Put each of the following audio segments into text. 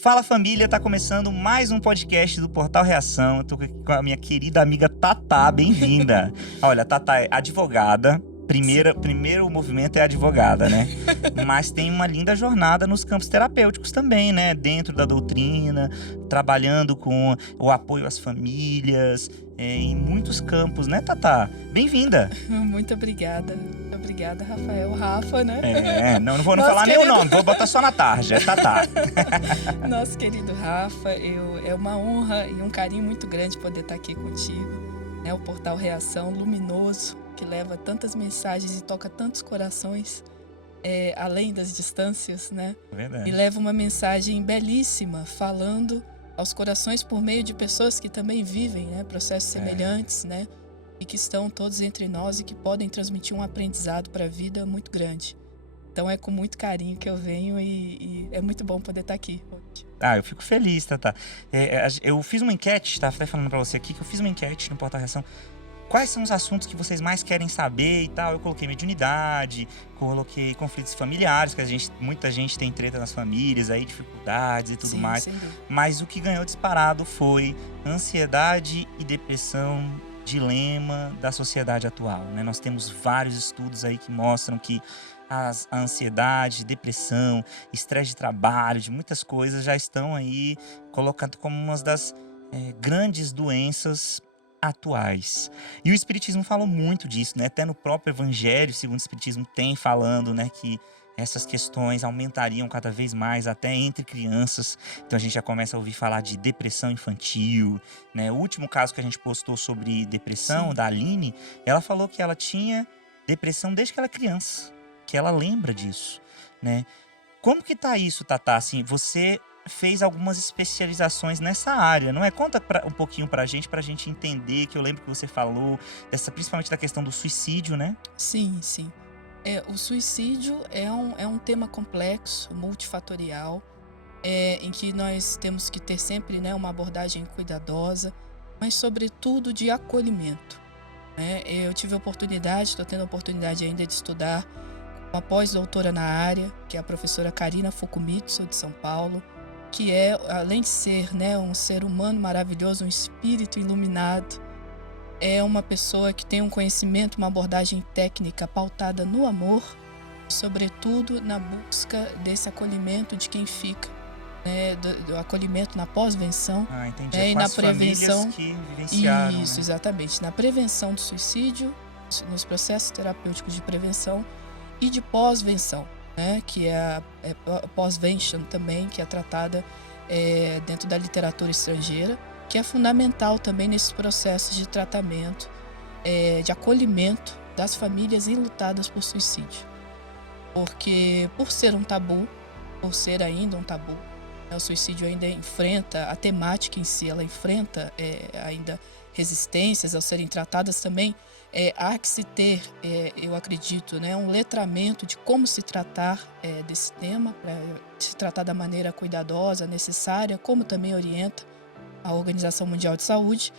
Fala família, tá começando mais um podcast do Portal Reação. Eu tô aqui com a minha querida amiga Tatá, bem-vinda. Olha, a Tatá é advogada, primeiro movimento é advogada, né? Mas tem uma linda jornada nos campos terapêuticos também, né? Dentro da doutrina, trabalhando com o apoio às famílias, em muitos campos, né, Tatá? Bem-vinda. Muito obrigada. Obrigada, Rafael. Rafa, né? Não vou Nosso falar nem o querido... nome, vou botar só na tarja, é Tatá. Nosso querido Rafa, é uma honra e um carinho muito grande poder estar aqui contigo. Né? O Portal Reação luminoso, que leva tantas mensagens e toca tantos corações, além das distâncias, né? Verdade. E leva uma mensagem belíssima, falando aos corações por meio de pessoas que também vivem, né? Processos semelhantes, né? E que estão todos entre nós e que podem transmitir um aprendizado para a vida muito grande. Então é com muito carinho que eu venho e é muito bom poder estar aqui hoje. Eu fico feliz, Tatá. Eu fiz uma enquete, tá até falando pra você aqui, que eu fiz uma enquete no Portal Reação. Quais são os assuntos que vocês mais querem saber e tal? Eu coloquei mediunidade, coloquei conflitos familiares, que muita gente tem treta nas famílias, aí dificuldades e tudo Sim, mais. sem dúvida. Mas o que ganhou disparado foi ansiedade e depressão, dilema da sociedade atual, né? Nós temos vários estudos aí que mostram que a ansiedade, depressão, estresse de trabalho, de muitas coisas já estão aí colocando como uma das grandes doenças atuais. E o Espiritismo falou muito disso, né? Até no próprio Evangelho, segundo o Espiritismo, tem falando, né, que essas questões aumentariam cada vez mais até entre crianças. Então a gente já começa a ouvir falar de depressão infantil, né? O último caso que a gente postou sobre depressão, Sim. da Aline, ela falou que ela tinha depressão desde que ela era criança, que ela lembra disso, né? Como que tá isso, Tatá? Assim, você fez algumas especializações nessa área, não é? Conta um pouquinho pra gente entender, que eu lembro que você falou, principalmente da questão do suicídio, né? Sim, sim. O suicídio é um tema complexo, multifatorial, em que nós temos que ter sempre, né, uma abordagem cuidadosa, mas sobretudo de acolhimento. Né? Eu tive a oportunidade, estou tendo a oportunidade ainda de estudar uma pós-doutora na área, que é a professora Karina Fukumitsu, de São Paulo, que além de ser, né, um ser humano maravilhoso, um espírito iluminado, é uma pessoa que tem um conhecimento, uma abordagem técnica pautada no amor, e sobretudo na busca desse acolhimento de quem fica, né, do acolhimento na pós-venção, Entendi. né, e Com na as famílias prevenção. que vivenciaram, Isso, né? exatamente. Na prevenção do suicídio, nos processos terapêuticos de prevenção e de pós-venção, né, que é a pós-vention também, que é tratada dentro da literatura estrangeira, que é fundamental também nesses processos de tratamento, de acolhimento das famílias enlutadas por suicídio. Porque por ser um tabu, por ser ainda um tabu, né, o suicídio ainda enfrenta, a temática em si, ela enfrenta ainda resistências ao serem tratadas também. Há que se ter, eu acredito, né, um letramento de como se tratar desse tema, para se tratar da maneira cuidadosa, necessária, como também orienta a Organização Mundial de Saúde.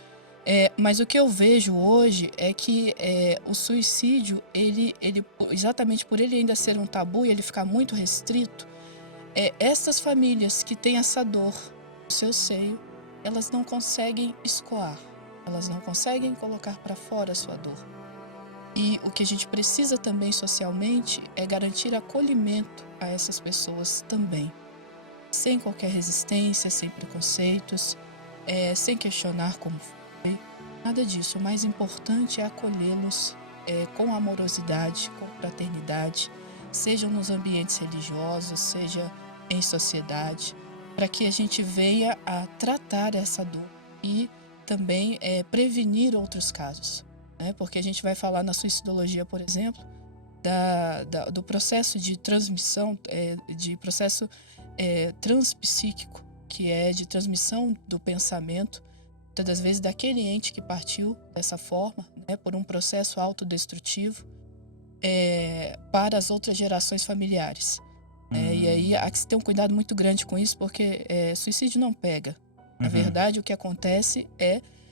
Mas o que eu vejo hoje é que o suicídio, ele, exatamente por ele ainda ser um tabu e ele ficar muito restrito, essas famílias que têm essa dor no seu seio, elas não conseguem escoar, elas não conseguem colocar para fora a sua dor. E o que a gente precisa também socialmente é garantir acolhimento a essas pessoas também, sem qualquer resistência, sem preconceitos, sem questionar como foi, nada disso. O mais importante é acolhê-los com amorosidade, com fraternidade, sejam nos ambientes religiosos, seja em sociedade, para que a gente venha a tratar essa dor e também prevenir outros casos, né? Porque a gente vai falar na suicidologia, por exemplo, do processo de transmissão, de processo transpsíquico, que é de transmissão do pensamento, muitas das vezes daquele ente que partiu dessa forma, né, por um processo autodestrutivo, para as outras gerações familiares. E aí há que se ter um cuidado muito grande com isso, porque suicídio não pega. Na verdade, o que acontece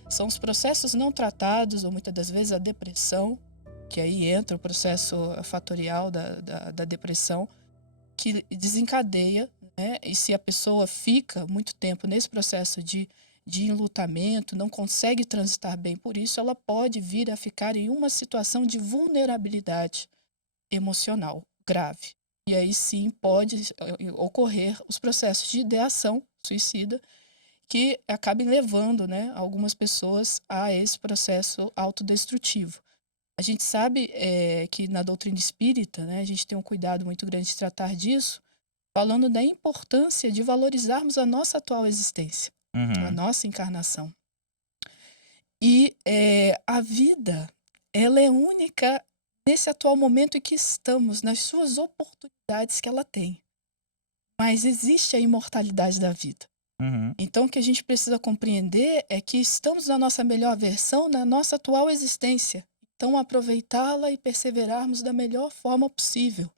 são os processos não tratados, ou muitas das vezes a depressão, que aí entra o processo fatorial da depressão, que desencadeia né? E se a pessoa fica muito tempo nesse processo de enlutamento, não consegue transitar bem por isso, ela pode vir a ficar em uma situação de vulnerabilidade emocional grave. E aí sim pode ocorrer os processos de ideação suicida que acabem levando, né, algumas pessoas a esse processo autodestrutivo. A gente sabe que na doutrina espírita, né, a gente tem um cuidado muito grande de tratar disso, falando da importância de valorizarmos a nossa atual existência, a Uhum. nossa encarnação. E a vida, ela é única nesse atual momento em que estamos, nas suas oportunidades que ela tem. Mas existe a imortalidade da vida. Uhum. Então, o que a gente precisa compreender é que estamos na nossa melhor versão, na nossa atual existência. Então, aproveitá-la e perseverarmos da melhor forma possível.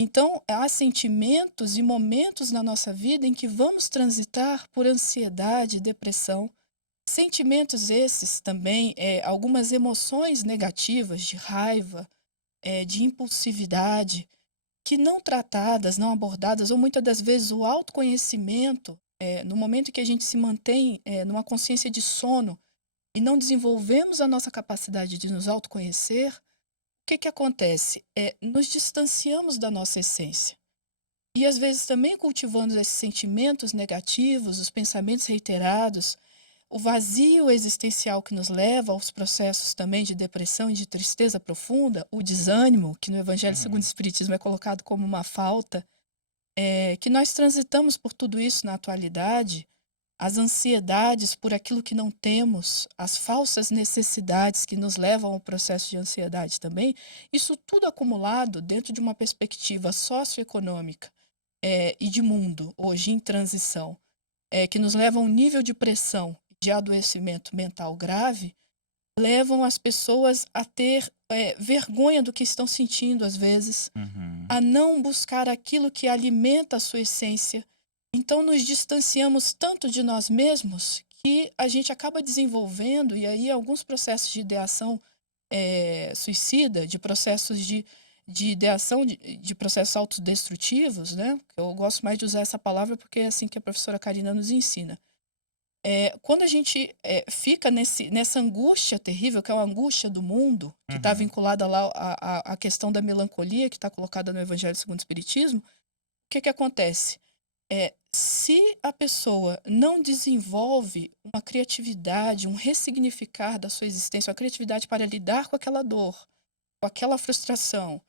Então, há sentimentos e momentos na nossa vida em que vamos transitar por ansiedade, depressão. Sentimentos esses também, algumas emoções negativas de raiva, de impulsividade, que não tratadas, não abordadas, ou muitas das vezes o autoconhecimento, no momento em que a gente se mantém, numa consciência de sono e não desenvolvemos a nossa capacidade de nos autoconhecer, o que que acontece? Nos distanciamos da nossa essência. E às vezes também cultivando esses sentimentos negativos, os pensamentos reiterados, o vazio existencial que nos leva aos processos também de depressão e de tristeza profunda, o desânimo, que no Evangelho segundo o Uhum. Espiritismo é colocado como uma falta, que nós transitamos por tudo isso na atualidade, as ansiedades por aquilo que não temos, as falsas necessidades que nos levam ao processo de ansiedade também, isso tudo acumulado dentro de uma perspectiva socioeconômica, e de mundo, hoje em transição, que nos leva a um nível de pressão, de adoecimento mental grave, levam as pessoas a ter vergonha do que estão sentindo, às vezes, Uhum. a não buscar aquilo que alimenta a sua essência. Então, nos distanciamos tanto de nós mesmos que a gente acaba desenvolvendo, e aí alguns processos de ideação suicida, de processos de ideação de processos autodestrutivos, né? Eu gosto mais de usar essa palavra porque é assim que a professora Karina nos ensina. Quando a gente fica nessa angústia terrível, que é a angústia do mundo, que está Uhum. vinculada lá à questão da melancolia, que está colocada no Evangelho segundo o Espiritismo, o que que acontece? Se a pessoa não desenvolve uma criatividade, um ressignificar da sua existência, uma criatividade para lidar com aquela dor, com aquela frustração,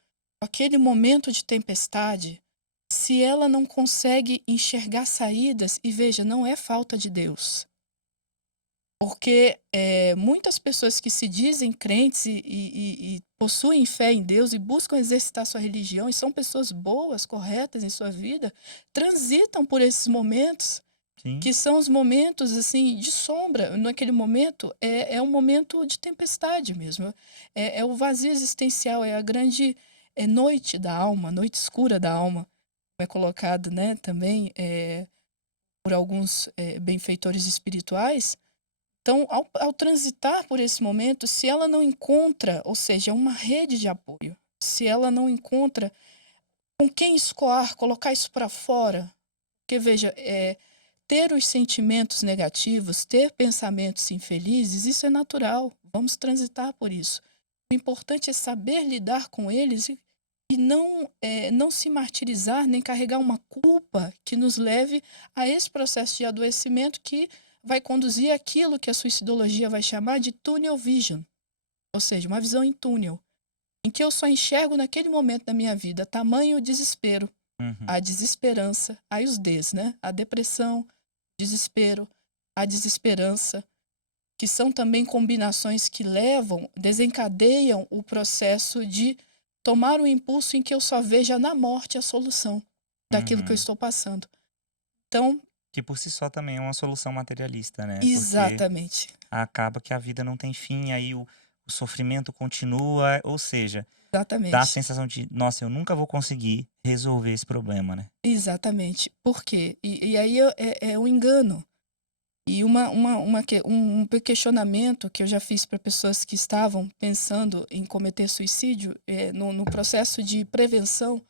com aquele momento de tempestade, se ela não consegue enxergar saídas, e veja, não é falta de Deus. Porque muitas pessoas que se dizem crentes e possuem fé em Deus e buscam exercitar sua religião e são pessoas boas, corretas em sua vida, transitam por esses momentos Sim. que são os momentos assim de sombra. Naquele momento é um momento de tempestade mesmo. É o vazio existencial, é a grande noite da alma, noite escura da alma, como é colocado, né, também por alguns benfeitores espirituais. Então, ao transitar por esse momento, se ela não encontra, ou seja, uma rede de apoio, se ela não encontra com quem escoar, colocar isso para fora, porque veja, ter os sentimentos negativos, ter pensamentos infelizes, isso é natural, vamos transitar por isso. O importante é saber lidar com eles e não se martirizar, nem carregar uma culpa que nos leve a esse processo de adoecimento que vai conduzir àquilo que a suicidologia vai chamar de tunnel vision, ou seja, uma visão em túnel, em que eu só enxergo naquele momento da minha vida tamanho desespero, Uhum. a desesperança, aí os Ds, né? A depressão, desespero, a desesperança, que são também combinações que levam, desencadeiam o processo de tomar um impulso em que eu só veja na morte a solução daquilo que eu Uhum. estou passando. Então, Que por si só também é uma solução materialista, né, porque exatamente, acaba que a vida não tem fim, aí o sofrimento continua, ou seja, dá a exatamente, sensação de: "Nossa, eu nunca vou conseguir resolver esse problema", né. exatamente. Por quê? E aí é um engano. E um questionamento que eu já fiz para pessoas que estavam pensando em cometer suicídio, no processo de prevenção,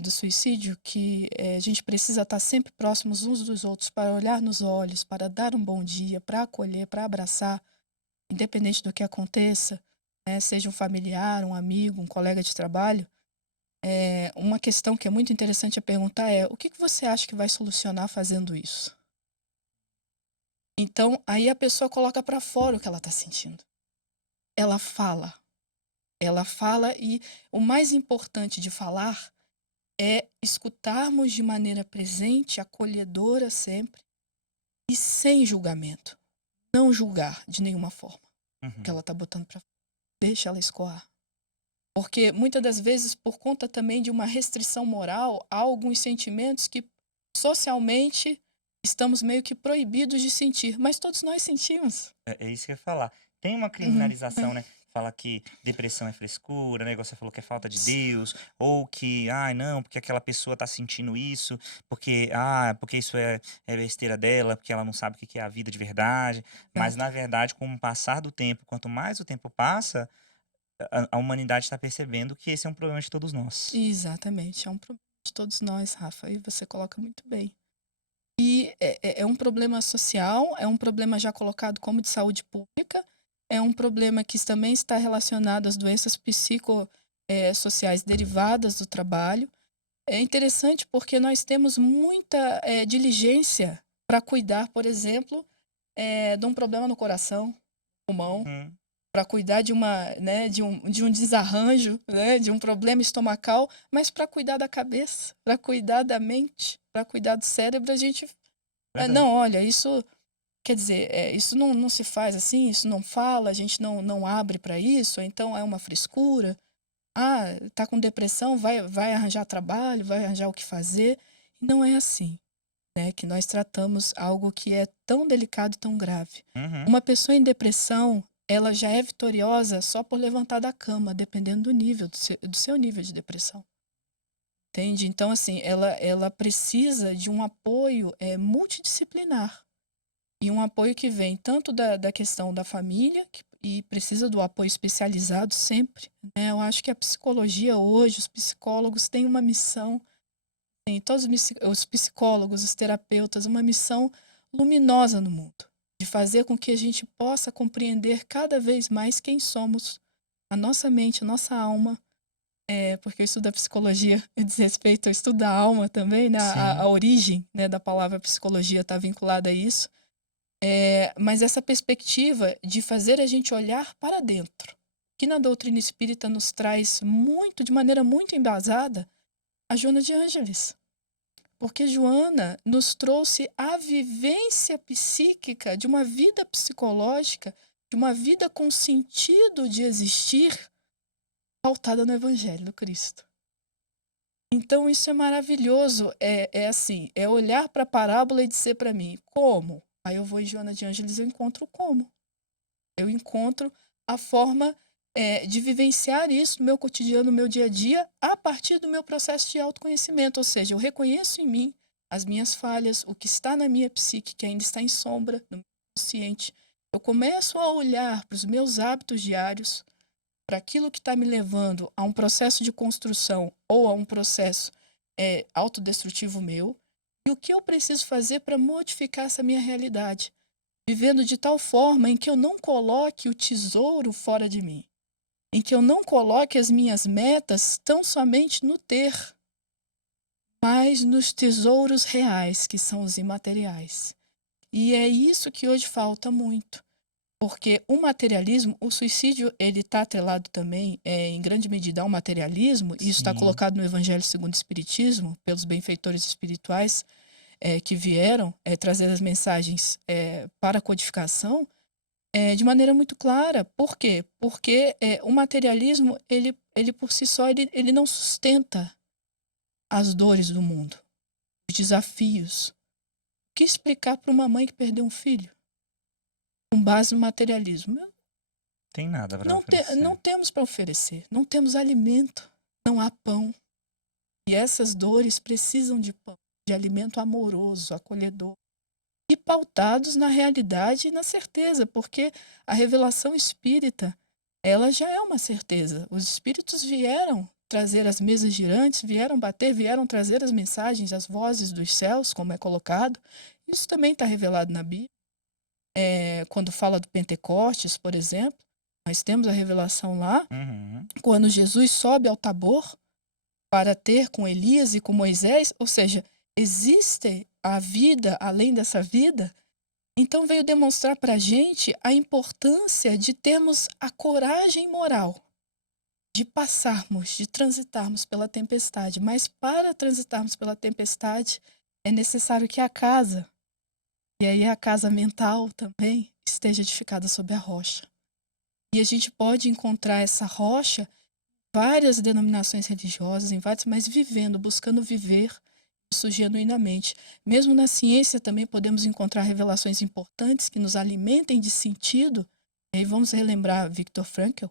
do suicídio, que a gente precisa estar sempre próximos uns dos outros para olhar nos olhos, para dar um bom dia, para acolher, para abraçar, independente do que aconteça, né, seja um familiar, um amigo, um colega de trabalho. Uma questão que é muito interessante a perguntar é: o que que você acha que vai solucionar fazendo isso? Então, aí a pessoa coloca para fora o que ela está sentindo. Ela fala. Ela fala e o mais importante de falar é escutarmos de maneira presente, acolhedora sempre e sem julgamento. Não julgar de nenhuma forma o que Uhum. ela está botando para fora. Deixa ela escoar. Porque muitas das vezes, por conta também de uma restrição moral, há alguns sentimentos que socialmente estamos meio que proibidos de sentir, mas todos nós sentimos. É isso que eu ia falar. Tem uma Uhum, criminalização, né? Fala que depressão é frescura, né? Igual você falou que é falta de sim, Deus, ou que, ai, não, porque aquela pessoa tá sentindo isso, porque isso é besteira dela, porque ela não sabe o que que é a vida de verdade. Mas, exato. na verdade, com o passar do tempo, quanto mais o tempo passa, a humanidade está percebendo que esse é um problema de todos nós. Exatamente, é um problema de todos nós, Rafa, e você coloca muito bem. E é um problema social, é um problema já colocado como de saúde pública, é um problema que também está relacionado às doenças sociais derivadas do trabalho. É interessante porque nós temos muita diligência para cuidar, por exemplo, de um problema no coração, pulmão, Uhum. para cuidar de uma, né, de um desarranjo, né, de um problema estomacal, mas para cuidar da cabeça, para cuidar da mente, para cuidar do cérebro, a gente Verdade. não, olha, isso quer dizer, isso não se faz assim, isso não fala, a gente não abre para isso, então é uma frescura. Ah, tá com depressão, vai arranjar trabalho, vai arranjar o que fazer. E não é assim, né, que nós tratamos algo que é tão delicado e tão grave. Uhum. Uma pessoa em depressão, ela já é vitoriosa só por levantar da cama, dependendo do nível, do seu nível de depressão, entende? Então, assim, ela precisa de um apoio multidisciplinar. E um apoio que vem tanto da questão da família, e precisa do apoio especializado sempre, né? Eu acho que a psicologia hoje, os psicólogos têm uma missão, tem todos os psicólogos, os terapeutas, uma missão luminosa no mundo, de fazer com que a gente possa compreender cada vez mais quem somos, a nossa mente, a nossa alma, porque o estudo da psicologia diz respeito ao estudo da alma também, né? A Sim. origem, né, da palavra psicologia está vinculada a isso. Mas essa perspectiva de fazer a gente olhar para dentro, que na doutrina espírita nos traz muito, de maneira muito embasada, a Joana de Ângeles. Porque Joana nos trouxe a vivência psíquica de uma vida psicológica, de uma vida com sentido de existir, pautada no Evangelho do Cristo. Então isso é maravilhoso, é assim, é olhar para a parábola e dizer para mim, como? Aí eu vou em Joana de Ângeles e eu encontro o como. Eu encontro a forma de vivenciar isso no meu cotidiano, no meu dia a dia, a partir do meu processo de autoconhecimento. Ou seja, eu reconheço em mim as minhas falhas, o que está na minha psique, que ainda está em sombra, no meu consciente. Eu começo a olhar para os meus hábitos diários, para aquilo que está me levando a um processo de construção ou a um processo autodestrutivo meu, e o que eu preciso fazer para modificar essa minha realidade, vivendo de tal forma em que eu não coloque o tesouro fora de mim, em que eu não coloque as minhas metas tão somente no ter, mas nos tesouros reais, que são os imateriais. E é isso que hoje falta muito. Porque o materialismo, o suicídio, ele está atrelado também, em grande medida, ao materialismo, e isso está Sim. colocado no Evangelho segundo o Espiritismo, pelos benfeitores espirituais que vieram trazer as mensagens para a codificação, de maneira muito clara. Por quê? Porque o materialismo, ele por si só, ele não sustenta as dores do mundo, os desafios. O que explicar para uma mãe que perdeu um filho com base no materialismo? Tem nada para Não oferecer. temos para oferecer, não temos alimento, não há pão. E essas dores precisam de pão, de alimento amoroso, acolhedor. E pautados na realidade e na certeza, porque a revelação espírita, ela já é uma certeza. Os espíritos vieram trazer as mesas girantes, vieram bater, vieram trazer as mensagens, as vozes dos céus, como é colocado. Isso também está revelado na Bíblia. Quando fala do Pentecostes, por exemplo, nós temos a revelação lá, quando Jesus sobe ao Tabor para ter com Elias e com Moisés, ou seja, existe a vida além dessa vida. Então veio demonstrar para a gente a importância de termos a coragem moral de passarmos, de transitarmos pela tempestade. Mas para transitarmos pela tempestade é necessário que a casa, e aí a casa mental também, esteja edificada sobre a rocha. E a gente pode encontrar essa rocha em várias denominações religiosas, mas vivendo, buscando viver isso genuinamente. Mesmo na ciência também podemos encontrar revelações importantes que nos alimentem de sentido. E aí vamos relembrar Viktor Frankl,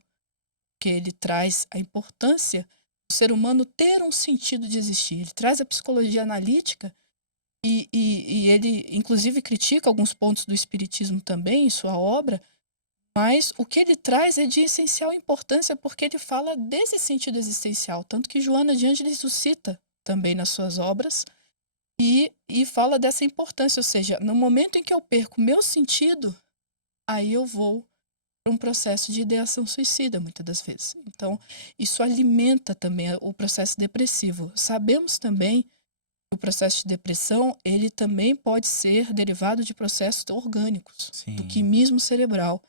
que ele traz a importância do ser humano ter um sentido de existir. Ele traz a psicologia analítica e ele, inclusive, critica alguns pontos do espiritismo também em sua obra, mas o que ele traz é de essencial importância porque ele fala desse sentido existencial, tanto que Joana de Ângeles o cita também nas suas obras e fala dessa importância, ou seja, no momento em que eu perco meu sentido, aí eu vou para um processo de ideação suicida, muitas das vezes. Então, isso alimenta também o processo depressivo. Sabemos também que o processo de depressão, ele também pode ser derivado de processos orgânicos, do quimismo cerebral.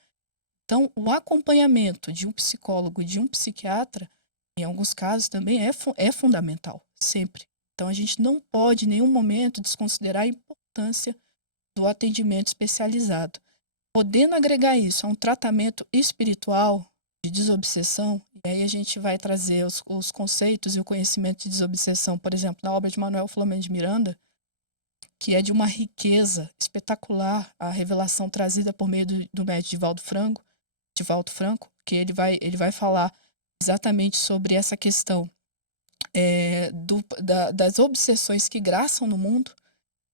Então, o acompanhamento de um psicólogo e de um psiquiatra, em alguns casos também é fundamental, sempre. Então, a gente não pode em nenhum momento desconsiderar a importância do atendimento especializado. Podendo agregar isso a um tratamento espiritual de desobsessão, e aí a gente vai trazer os conceitos e o conhecimento de desobsessão, por exemplo, na obra de Manuel Filomeno de Miranda, que é de uma riqueza espetacular, a revelação trazida por meio do médico Divaldo Franco, que ele vai falar exatamente sobre essa questão das obsessões que graçam no mundo,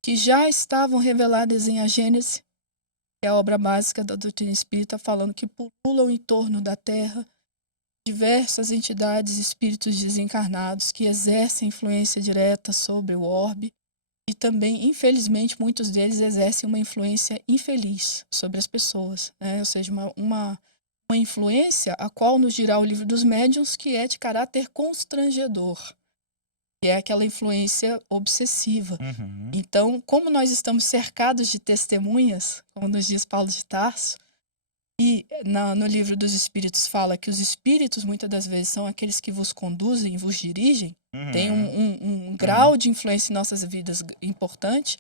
que já estavam reveladas em A Gênese, que é a obra básica da doutrina espírita, falando que pululam em torno da Terra diversas entidades, espíritos desencarnados que exercem influência direta sobre o orbe e também, infelizmente, muitos deles exercem uma influência infeliz sobre as pessoas, né? Ou seja, uma influência a qual nos dirá o Livro dos Médiuns que é de caráter constrangedor, que é aquela influência obsessiva. Então, como nós estamos cercados de testemunhas, como nos diz Paulo de Tarso, e no Livro dos Espíritos fala que os espíritos muitas das vezes são aqueles que vos conduzem, vos dirigem, tem um grau de influência em nossas vidas importante,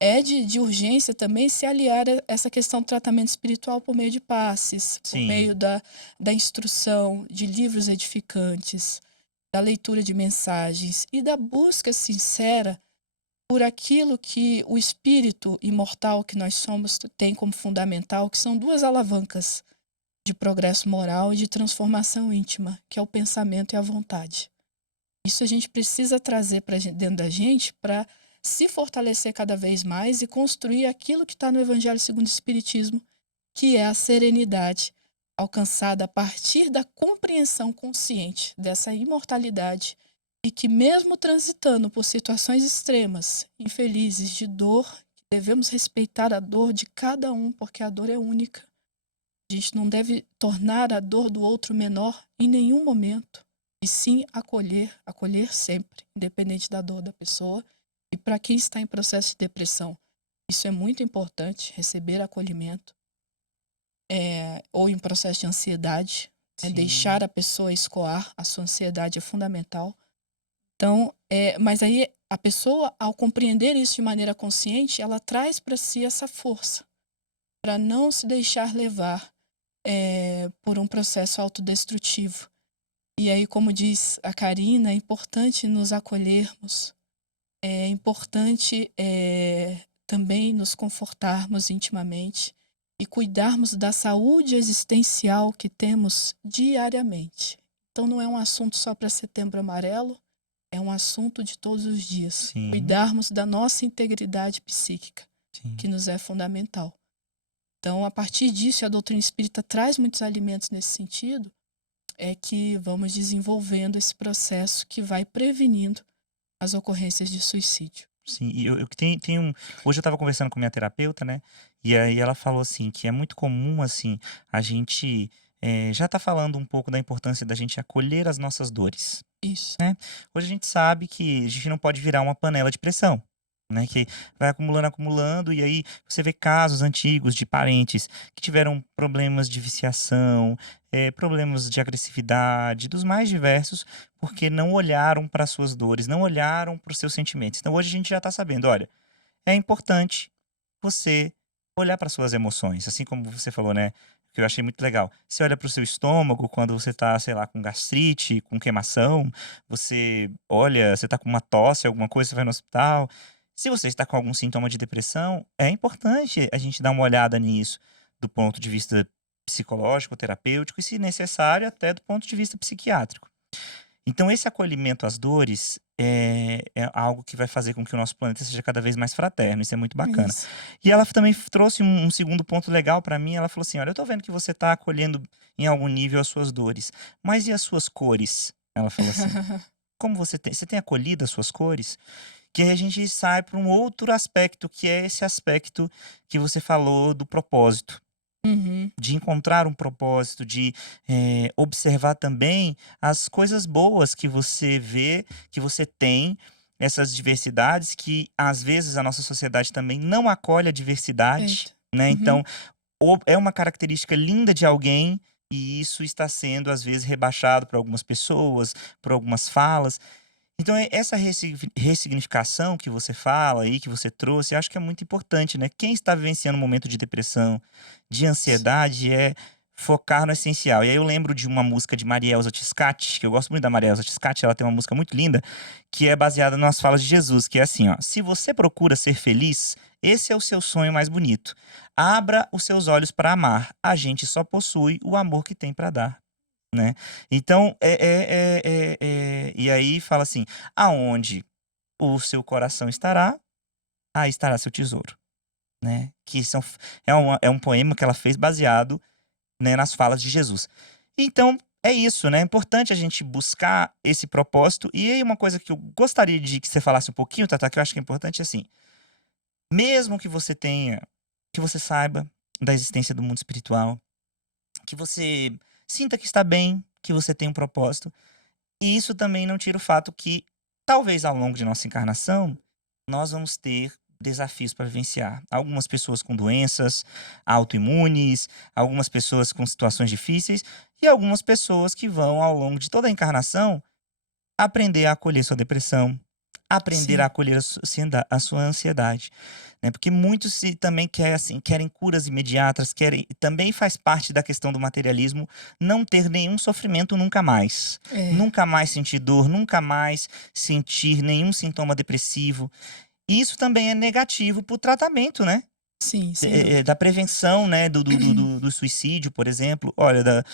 é de urgência também se aliar a essa questão do tratamento espiritual por meio de passes, por meio da instrução, de livros edificantes, da leitura de mensagens e da busca sincera por aquilo que o espírito imortal que nós somos tem como fundamental, que são duas alavancas de progresso moral e de transformação íntima, que é o pensamento e a vontade. Isso a gente precisa trazer para dentro da gente para se fortalecer cada vez mais e construir aquilo que está no Evangelho segundo o Espiritismo, que é a serenidade alcançada a partir da compreensão consciente dessa imortalidade e que mesmo transitando por situações extremas, infelizes, de dor, devemos respeitar a dor de cada um, porque a dor é única. A gente não deve tornar a dor do outro menor em nenhum momento, e sim acolher sempre, independente da dor da pessoa. E para quem está em processo de depressão, isso é muito importante, receber acolhimento, ou em processo de ansiedade, deixar a pessoa escoar, a sua ansiedade é fundamental. Então, mas aí a pessoa, ao compreender isso de maneira consciente, ela traz para si essa força para não se deixar levar por um processo autodestrutivo. E aí, como diz a Karina, é importante nos acolhermos, é importante também nos confortarmos intimamente e cuidarmos da saúde existencial que temos diariamente. Então, não é um assunto só para Setembro Amarelo, é um assunto de todos os dias. Cuidarmos da nossa integridade psíquica, que nos é fundamental. Então, a partir disso, a doutrina espírita traz muitos alimentos nesse sentido, é que vamos desenvolvendo esse processo que vai prevenindo as ocorrências de suicídio. Sim, e eu tem hoje eu estava conversando com minha terapeuta, né, e aí ela falou assim, que é muito comum, assim, a gente, já tá falando um pouco da importância da gente acolher as nossas dores, Isso. né. Hoje a gente sabe que a gente não pode virar uma panela de pressão, né, que vai acumulando, acumulando, e aí você vê casos antigos de parentes que tiveram problemas de viciação, problemas de agressividade, dos mais diversos, porque não olharam para suas dores, não olharam para os seus sentimentos. Então hoje a gente já está sabendo, olha, é importante você olhar para suas emoções, assim como você falou, né, que eu achei muito legal. Você olha para o seu estômago quando você tá, sei lá, com gastrite, com queimação, você olha, você tá com uma tosse, alguma coisa, você vai no hospital. Se você está com algum sintoma de depressão, é importante a gente dar uma olhada nisso, do ponto de vista psicológico, terapêutico e, se necessário, até do ponto de vista psiquiátrico. Então esse acolhimento às dores é algo que vai fazer com que o nosso planeta seja cada vez mais fraterno, isso é muito bacana. Isso. E ela também trouxe um segundo ponto legal para mim, ela falou assim: "Olha, eu tô vendo que você tá acolhendo em algum nível as suas dores, mas e as suas cores?" Ela falou assim: "Como você tem acolhido as suas cores?" Que aí a gente sai para um outro aspecto, que é esse aspecto que você falou do propósito. Uhum. De encontrar um propósito, de, observar também as coisas boas que você vê, que você tem, essas diversidades que, às vezes, a nossa sociedade também não acolhe a diversidade, Perfeito. né, Uhum. então, ou é uma característica linda de alguém, e isso está sendo, às vezes, rebaixado por algumas pessoas, por algumas falas. Então, essa ressignificação que você fala aí, que você trouxe, eu acho que é muito importante, né. Quem está vivenciando um momento de depressão, de Isso. ansiedade, é focar no essencial. E aí eu lembro de uma música de Marielza Tiscati, que eu gosto muito da Marielza Tiscati, ela tem uma música muito linda, que é baseada nas falas de Jesus, que é assim, ó: "Se você procura ser feliz, esse é o seu sonho mais bonito. Abra os seus olhos para amar, a gente só possui o amor que tem para dar", né. Então, e aí fala assim: "Aonde o seu coração estará, aí estará seu tesouro", né. Que são é um poema que ela fez baseado, né, nas falas de Jesus. Então, é isso, né, é importante a gente buscar esse propósito. E aí uma coisa que eu gostaria de que você falasse um pouquinho, Tatá, que eu acho que é importante, é assim, mesmo que você saiba da existência do mundo espiritual, que você sinta que está bem, que você tem um propósito. E isso também não tira o fato que, talvez ao longo de nossa encarnação, nós vamos ter desafios para vivenciar. Algumas pessoas com doenças autoimunes, algumas pessoas com situações difíceis e algumas pessoas que vão, ao longo de toda a encarnação, aprender a acolher sua depressão, aprender a Sim. acolher a sua ansiedade, né, porque muitos também querem curas imediatas, querem, também faz parte da questão do materialismo, não ter nenhum sofrimento nunca mais. É. Nunca mais sentir dor, nunca mais sentir nenhum sintoma depressivo. E isso também é negativo para o tratamento, né, Sim, sem dúvida. da prevenção, né, do suicídio, por exemplo. Olha,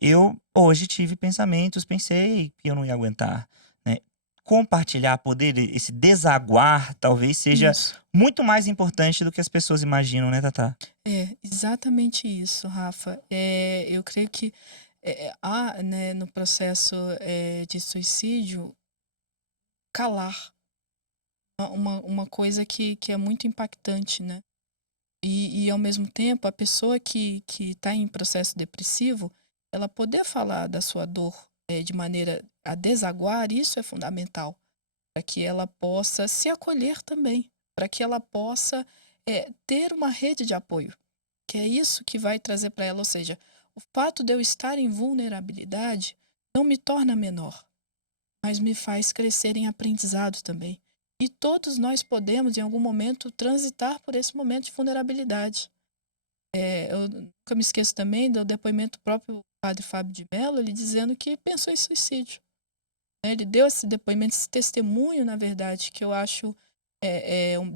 eu hoje tive pensamentos, pensei que eu não ia aguentar, né. Compartilhar, poder esse desaguar, talvez seja Isso. muito mais importante do que as pessoas imaginam, né, Tatá? É, exatamente isso, Rafa. Eu creio que, há, né, no processo, de suicídio, calar, uma coisa que é muito impactante, né. E ao mesmo tempo, a pessoa que está em processo depressivo, ela poder falar da sua dor, de maneira a desaguar, isso é fundamental, para que ela possa se acolher também, para que ela possa, ter uma rede de apoio, que é isso que vai trazer para ela, ou seja, o fato de eu estar em vulnerabilidade não me torna menor, mas me faz crescer em aprendizado também. E todos nós podemos, em algum momento, transitar por esse momento de vulnerabilidade. Eu nunca me esqueço também do depoimento do próprio padre Fábio de Mello, ele dizendo que pensou em suicídio, né. Ele deu esse depoimento, esse testemunho, na verdade, que eu acho,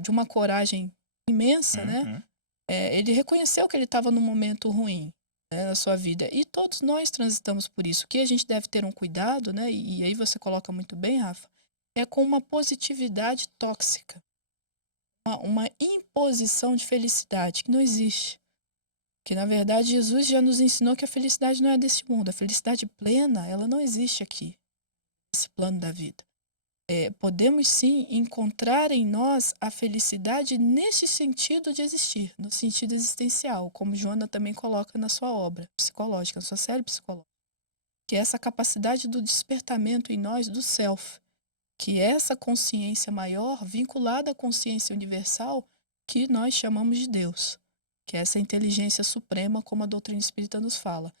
de uma coragem imensa, né. Uhum. Ele reconheceu que ele estava num momento ruim, né, na sua vida, e todos nós transitamos por isso. O que a gente deve ter um cuidado, né, e aí você coloca muito bem, Rafa, é com uma positividade tóxica, uma imposição de felicidade que não existe. Que na verdade Jesus já nos ensinou que a felicidade não é deste mundo. A felicidade plena, ela não existe aqui, nesse plano da vida. Podemos sim encontrar em nós a felicidade nesse sentido de existir, no sentido existencial, como Joana também coloca na sua obra psicológica, na sua série psicológica, que é essa capacidade do despertamento em nós do self, que é essa consciência maior vinculada à consciência universal que nós chamamos de Deus, que é essa inteligência suprema, como a doutrina espírita nos fala.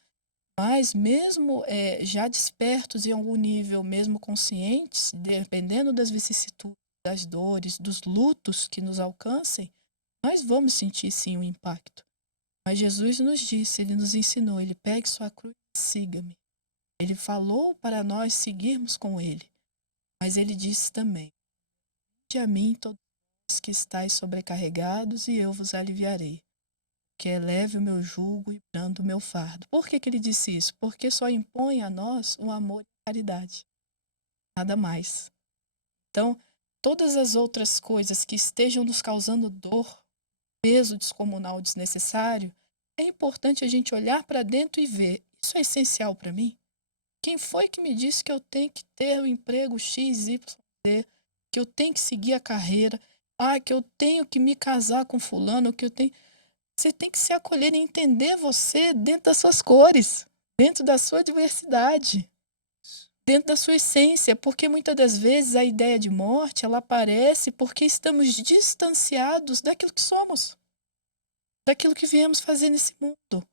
Mas mesmo já despertos em algum nível, mesmo conscientes, dependendo das vicissitudes, das dores, dos lutos que nos alcancem, nós vamos sentir sim o impacto. Mas Jesus nos disse, ele nos ensinou, ele pegue sua cruz e siga-me. Ele falou para nós seguirmos com ele. Mas ele disse também, vinde a mim todos os que estáis sobrecarregados e eu vos aliviarei. Que é leve o meu jugo e brando o meu fardo. Por que ele disse isso? Porque só impõe a nós o amor e a caridade. Nada mais. Então, todas as outras coisas que estejam nos causando dor, peso descomunal desnecessário, é importante a gente olhar para dentro e ver, isso é essencial para mim? Quem foi que me disse que eu tenho que ter o emprego X, Y, Z, que eu tenho que seguir a carreira, que eu tenho que me casar com fulano, que eu tenho... Você tem que se acolher e entender você dentro das suas cores, dentro da sua diversidade, dentro da sua essência, porque muitas das vezes a ideia de morte, ela aparece porque estamos distanciados daquilo que somos, daquilo que viemos fazer nesse mundo.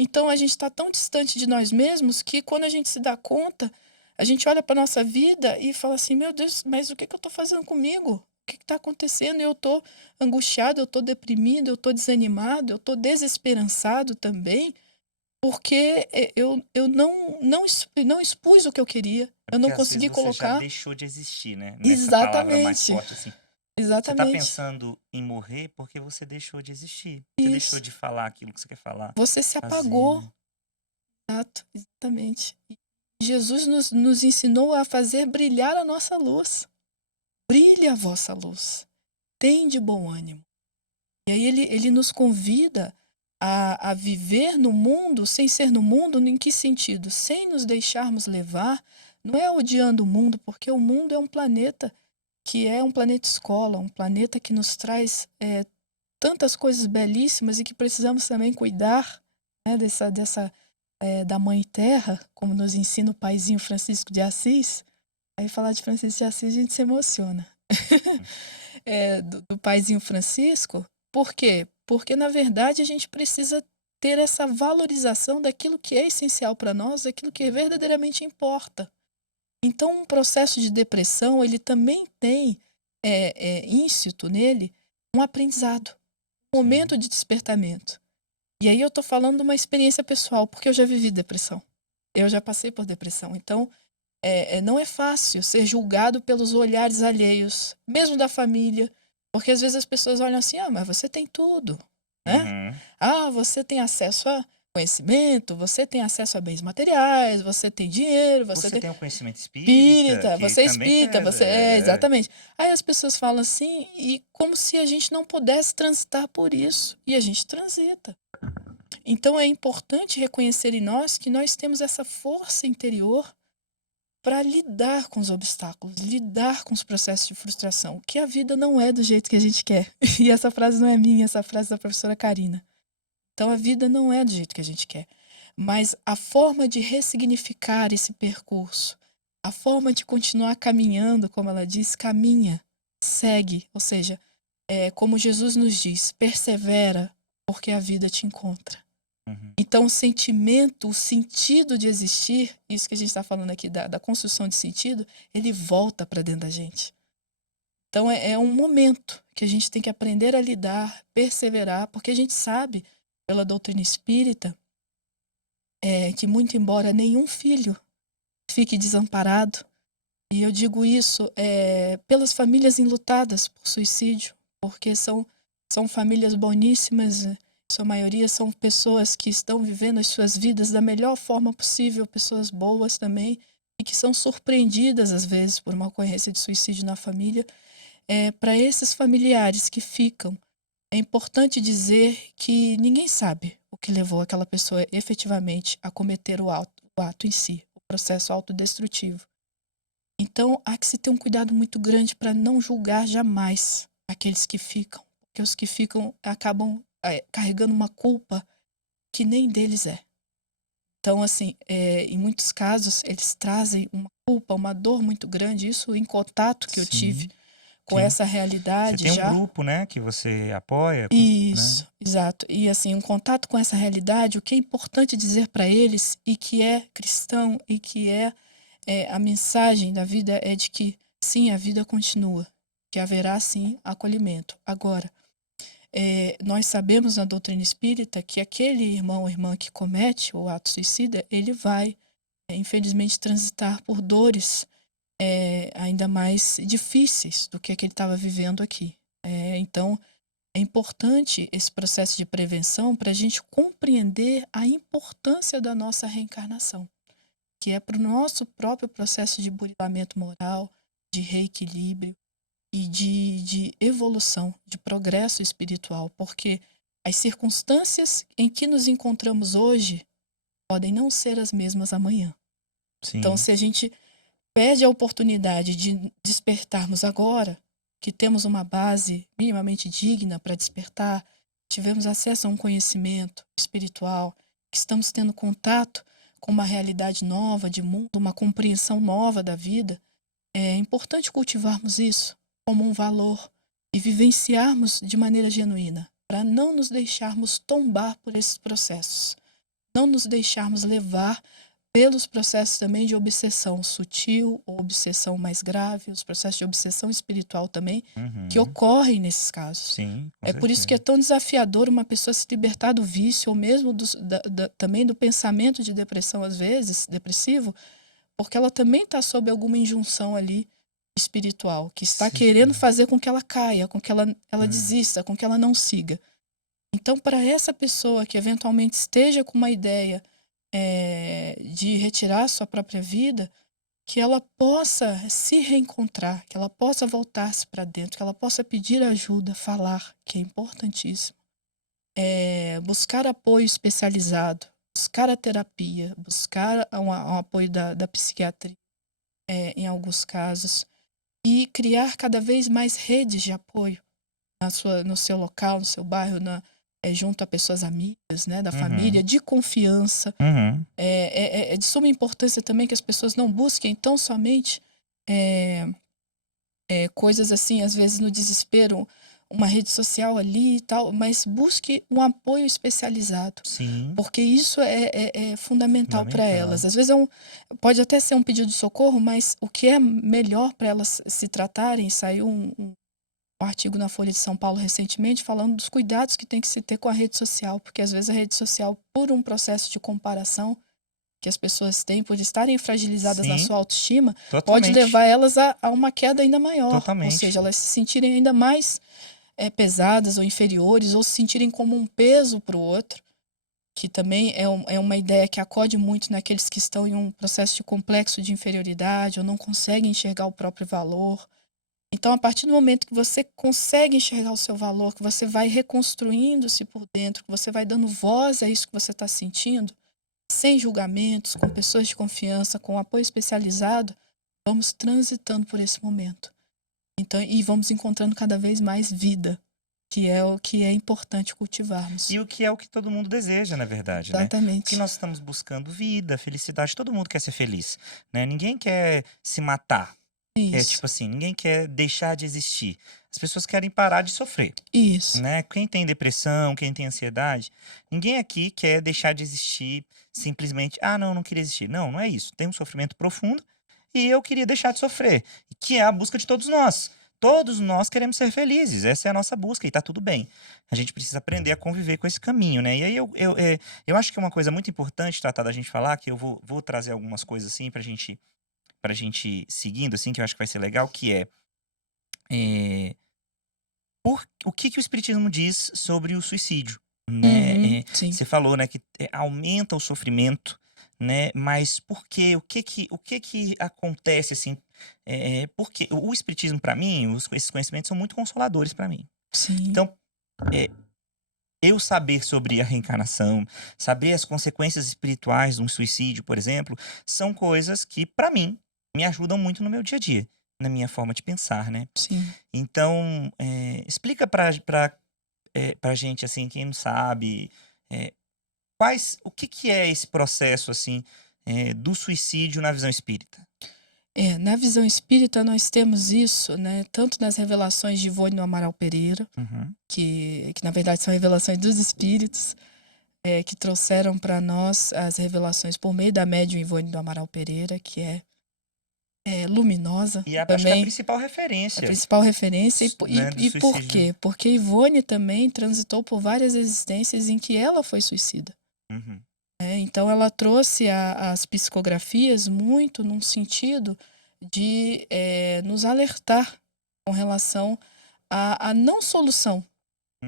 Então a gente está tão distante de nós mesmos que quando a gente se dá conta, a gente olha para a nossa vida e fala assim, meu Deus, mas o que eu estou fazendo comigo? O que está acontecendo? Eu estou angustiado, eu estou deprimido, eu estou desanimado, eu estou desesperançado também, porque eu não expus o que eu queria, eu não Porque às consegui vezes você já colocar. deixou de existir, né? Nessa palavra mais Exatamente, forte, assim. Você tá exatamente. pensando em morrer porque você deixou de existir. Você deixou Isso. de falar aquilo que você quer falar, Você se fazer, apagou. né? Exato, exatamente. E Jesus nos ensinou a fazer brilhar a nossa luz. Brilhe a vossa luz. Tem de bom ânimo. E aí ele nos convida a viver no mundo sem ser no mundo, em que sentido? Sem nos deixarmos levar, não é odiando o mundo, porque o mundo é um planeta que é um planeta escola, um planeta que nos traz tantas coisas belíssimas e que precisamos também cuidar, né, da Mãe Terra, como nos ensina o paizinho Francisco de Assis. Aí falar de Francisco de Assis a gente se emociona. Do paizinho Francisco. Por quê? Porque, na verdade, a gente precisa ter essa valorização daquilo que é essencial para nós, daquilo que verdadeiramente importa. Então, um processo de depressão, ele também tem íncito nele um aprendizado, um momento de despertamento. E aí eu estou falando de uma experiência pessoal, porque eu já vivi depressão. Eu já passei por depressão. Então, não é fácil ser julgado pelos olhares alheios, mesmo da família, porque às vezes as pessoas olham assim, mas você tem tudo, né? Você tem acesso a conhecimento, você tem acesso a bens materiais, você tem dinheiro, Você tem tem o conhecimento espírita, espírita, que você é também espírita, pesa. exatamente. Aí as pessoas falam assim, e como se a gente não pudesse transitar por isso, e a gente transita. Então é importante reconhecer em nós que nós temos essa força interior para lidar com os obstáculos, lidar com os processos de frustração, que a vida não é do jeito que a gente quer. E essa frase não é minha, essa frase é da professora Karina. Então a vida não é do jeito que a gente quer. Mas a forma de ressignificar esse percurso, a forma de continuar caminhando, como ela diz, caminha, segue. Ou seja, como Jesus nos diz, persevera, porque a vida te encontra. Então, o sentimento, o sentido de existir, isso que a gente está falando aqui da construção de sentido, ele volta para dentro da gente. Então, é um momento que a gente tem que aprender a lidar, perseverar, porque a gente sabe, pela doutrina espírita, que muito embora nenhum filho fique desamparado, e eu digo isso pelas famílias enlutadas por suicídio, porque são famílias boníssimas, sua maioria são pessoas que estão vivendo as suas vidas da melhor forma possível, pessoas boas também, e que são surpreendidas às vezes por uma ocorrência de suicídio na família. Para esses familiares que ficam, é importante dizer que ninguém sabe o que levou aquela pessoa efetivamente a cometer o ato em si, o processo autodestrutivo. Então, há que se ter um cuidado muito grande para não julgar jamais aqueles que ficam, porque os que ficam acabam carregando uma culpa que nem deles é. Então, assim, em muitos casos, eles trazem uma culpa, uma dor muito grande. Isso em contato que eu tive Sim, com sim. essa Você realidade tem um já. grupo, né, que você apoia, né? Isso, exato. E assim, um contato com essa realidade, o que é importante dizer para eles, e que é cristão, e que a mensagem da vida é de que sim, a vida continua, que haverá sim acolhimento. Agora, nós sabemos na doutrina espírita que aquele irmão ou irmã que comete o ato suicida, ele vai, infelizmente, transitar por dores ainda mais difíceis do que ele estava vivendo aqui. Então, é importante esse processo de prevenção para a gente compreender a importância da nossa reencarnação, que é para o nosso próprio processo de burilamento moral, de reequilíbrio e de evolução, de progresso espiritual, porque as circunstâncias em que nos encontramos hoje podem não ser as mesmas amanhã. Então, Sim. se a gente perde a oportunidade de despertarmos agora, que temos uma base minimamente digna para despertar, tivemos acesso a um conhecimento espiritual, que estamos tendo contato com uma realidade nova de mundo, uma compreensão nova da vida, é importante cultivarmos isso como um valor e vivenciarmos de maneira genuína, para não nos deixarmos tombar por esses processos, não nos deixarmos levar pelos processos também de obsessão sutil ou obsessão mais grave, os processos de obsessão espiritual também, que Uhum. ocorrem nesses casos. Sim, com É por isso que é certeza. tão desafiador uma pessoa se libertar do vício, ou mesmo também do pensamento de depressão, às vezes, depressivo, porque ela também está sob alguma injunção ali espiritual, que está querendo Sim. fazer com que ela caia, com que ela Hum. desista, com que ela não siga. Então, para essa pessoa que eventualmente esteja com uma ideia de retirar sua própria vida, que ela possa se reencontrar, que ela possa voltar-se para dentro, que ela possa pedir ajuda, falar, que é importantíssimo. Buscar apoio especializado, buscar a terapia, buscar um apoio da psiquiatria, em alguns casos, e criar cada vez mais redes de apoio no seu local, no seu bairro, junto a pessoas amigas, né, da família, Uhum. de confiança. Uhum. É de suma importância também que as pessoas não busquem tão somente é, coisas assim, às vezes no desespero, uma rede social ali e tal, mas busque um apoio especializado, Sim, porque isso é fundamental para elas. fundamental. Às vezes pode até ser um pedido de socorro, mas o que é melhor para elas se tratarem, saiu um artigo na Folha de São Paulo recentemente falando dos cuidados que tem que se ter com a rede social, porque às vezes a rede social, por um processo de comparação que as pessoas têm, por estarem fragilizadas na Sim, sua autoestima, pode totalmente. levar elas a uma queda ainda maior, ou Totalmente. seja, elas se sentirem ainda mais pesadas ou inferiores, ou se sentirem como um peso para o outro, que também é uma ideia que acode muito naqueles que estão em um processo de complexo de inferioridade ou não conseguem enxergar o próprio valor. Então, a partir do momento que você consegue enxergar o seu valor, que você vai reconstruindo-se por dentro, que você vai dando voz a isso que você está sentindo, sem julgamentos, com pessoas de confiança, com apoio especializado, vamos transitando por esse momento. Então, e vamos encontrando cada vez mais vida, que é o que é importante cultivarmos. E o que é o que todo mundo deseja, na verdade, né? Porque Exatamente. nós estamos buscando vida, felicidade, todo mundo quer ser feliz, né? Ninguém quer se matar. É Isso, tipo assim, ninguém quer deixar de existir. As pessoas querem parar de sofrer, isso, né? Quem tem depressão, quem tem ansiedade, ninguém aqui quer deixar de existir simplesmente, ah, não, não queria existir. Não, não é isso. Tem um sofrimento profundo e eu queria deixar de sofrer, que é a busca de todos nós. Todos nós queremos ser felizes, essa é a nossa busca e tá tudo bem. A gente precisa aprender a conviver com esse caminho, né? E aí eu acho que é uma coisa muito importante tratar da gente falar, que eu vou trazer algumas coisas assim pra gente seguindo, assim, que eu acho que vai ser legal, que é o que que o espiritismo diz sobre o suicídio, né? uhum, sim, Você falou, né, que aumenta o sofrimento, né? Mas por quê? O que que acontece assim? Porque o espiritismo para mim, esses conhecimentos são muito consoladores para mim. sim, Então, é, eu saber sobre a reencarnação, saber as consequências espirituais de um suicídio, por exemplo, são coisas que, para mim, me ajudam muito no meu dia a dia, na minha forma de pensar, né. Sim. Então, explica pra gente, assim, quem não sabe, eh, o que que é esse processo, assim, do suicídio na visão espírita? Na visão espírita nós temos isso, né, tanto nas revelações de Ivone do Amaral Pereira, Uhum, que na verdade são revelações dos espíritos, que trouxeram para nós as revelações por meio da médium Ivone do Amaral Pereira, que é luminosa e acho que é a também, principal a referência, principal referência. né, do E por suicídio. quê? Porque Ivone também transitou por várias existências em que ela foi suicida. Uhum, Então ela trouxe as psicografias muito num sentido de nos alertar com relação à não solução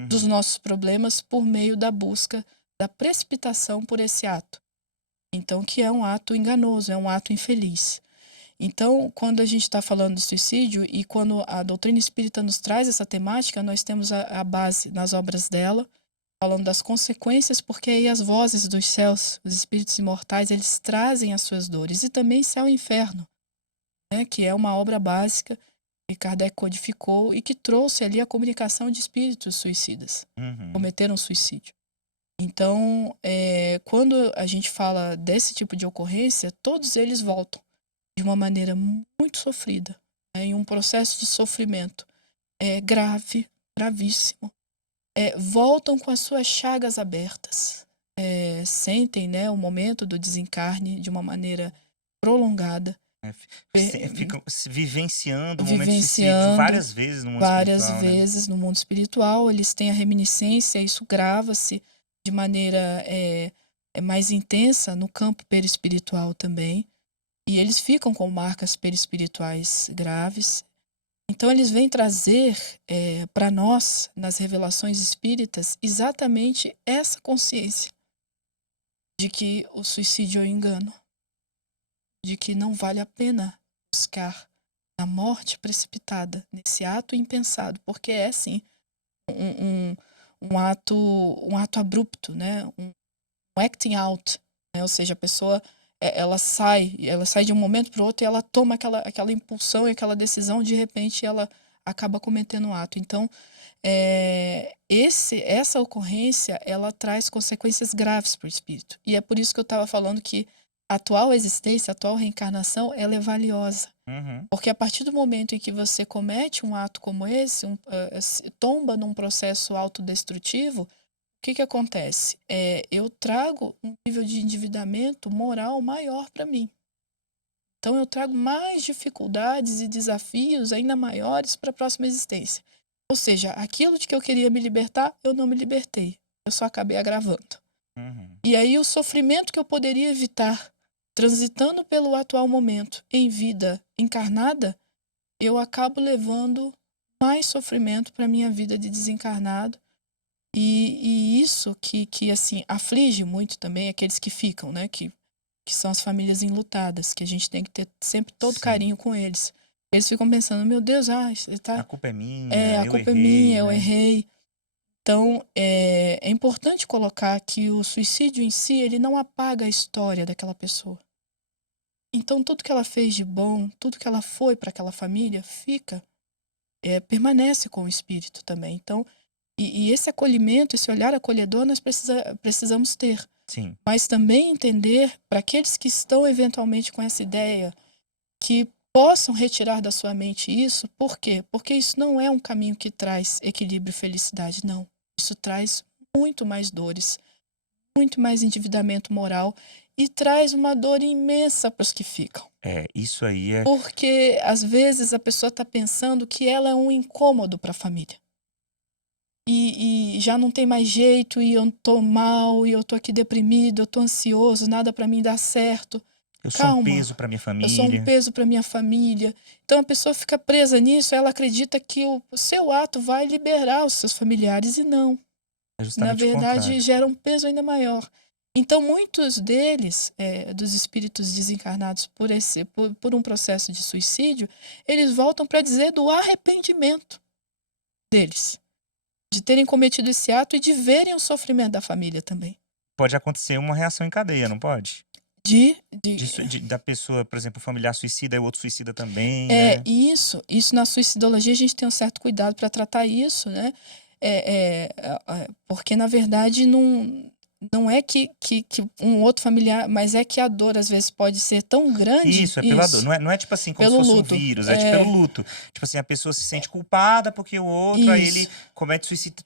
dos uhum. nossos problemas por meio da busca da precipitação por esse ato. Então, que é um ato enganoso, é um ato infeliz. Então, quando a gente está falando de suicídio e quando a doutrina espírita nos traz essa temática, nós temos a base nas obras dela, falando das consequências, porque aí as vozes dos céus, os espíritos imortais, eles trazem as suas dores. E também Céu e Inferno, né, que é uma obra básica que Kardec codificou e que trouxe ali a comunicação de espíritos suicidas, Uhum. cometeram suicídio. Então, quando a gente fala desse tipo de ocorrência, todos eles voltam de uma maneira muito sofrida, né, em um processo de sofrimento grave, gravíssimo. Voltam com as suas chagas abertas, sentem, né, o momento do desencarne de uma maneira prolongada, É, eh, ficam vivenciando o momento de suicídio vivenciando várias vezes no mundo várias espiritual, né. vezes no mundo espiritual. Eles têm a reminiscência, isso grava-se de maneira mais intensa no campo perispiritual também, e eles ficam com marcas perispirituais graves. Então eles vêm trazer para nós, nas revelações espíritas, exatamente essa consciência de que o suicídio é um engano, de que não vale a pena buscar a morte precipitada nesse ato impensado, porque é sim um, um, um ato abrupto, né? Um acting out, né? Ou seja, a pessoa ela sai de um momento para o outro e ela toma aquela impulsão e aquela decisão, de repente ela acaba cometendo um ato. Então, essa ocorrência, ela traz consequências graves para o espírito. E é por isso que eu estava falando que a atual existência, a atual reencarnação, ela é valiosa. Uhum. Porque a partir do momento em que você comete um ato como esse, tomba num processo autodestrutivo, o que que acontece? Eu trago um nível de endividamento moral maior para mim. Então eu trago mais dificuldades e desafios ainda maiores para a próxima existência. Ou seja, aquilo de que eu queria me libertar, eu não me libertei. Eu só acabei agravando. Uhum. E aí o sofrimento que eu poderia evitar transitando pelo atual momento em vida encarnada, eu acabo levando mais sofrimento para minha vida de desencarnado. E isso que assim aflige muito também aqueles que ficam, né, que são as famílias enlutadas, que a gente tem que ter sempre todo Sim. carinho com eles. Eles ficam pensando: "Meu Deus, ele A tá culpa é minha, a eu culpa é minha, errei, eu né. errei". Então, é importante colocar que o suicídio em si, ele não apaga a história daquela pessoa. Então tudo que ela fez de bom, tudo que ela foi para aquela família fica, permanece com o espírito também. Então, e esse acolhimento, esse olhar acolhedor nós precisamos ter. Sim. Mas também entender, para aqueles que estão eventualmente com essa ideia, que possam retirar da sua mente isso. Por quê? Porque isso não é um caminho que traz equilíbrio e felicidade, não. Isso traz muito mais dores, muito mais endividamento moral e traz uma dor imensa para os que ficam. É, isso aí é Porque às vezes a pessoa está pensando que ela é um incômodo para a família. E já não tem mais jeito, e eu tô mal, e eu tô aqui deprimido, eu tô ansioso, nada para mim dá certo. eu sou um Calma, peso para minha eu sou um família. peso para minha família. Então a pessoa fica presa nisso, ela acredita que o seu ato vai liberar os seus familiares, e não. É Na justamente o verdade, contrário. gera um peso ainda maior. Então muitos deles, dos espíritos desencarnados por um processo de suicídio, eles voltam para dizer do arrependimento deles. de terem cometido esse ato e de verem o sofrimento da família também. Pode acontecer uma reação em cadeia, não pode? De, de, Da pessoa, por exemplo, o familiar suicida e o outro suicida também, é né? isso na suicidologia a gente tem um certo cuidado para tratar isso, né? Porque na verdade não é que um outro familiar, mas é que a dor às vezes pode ser tão grande, Isso, é pela dor. isso, Não é tipo assim, como se pelo fosse um luto. vírus, é tipo pelo luto. Tipo assim, a pessoa se sente culpada porque o outro, aí ele Isso, comete suicídio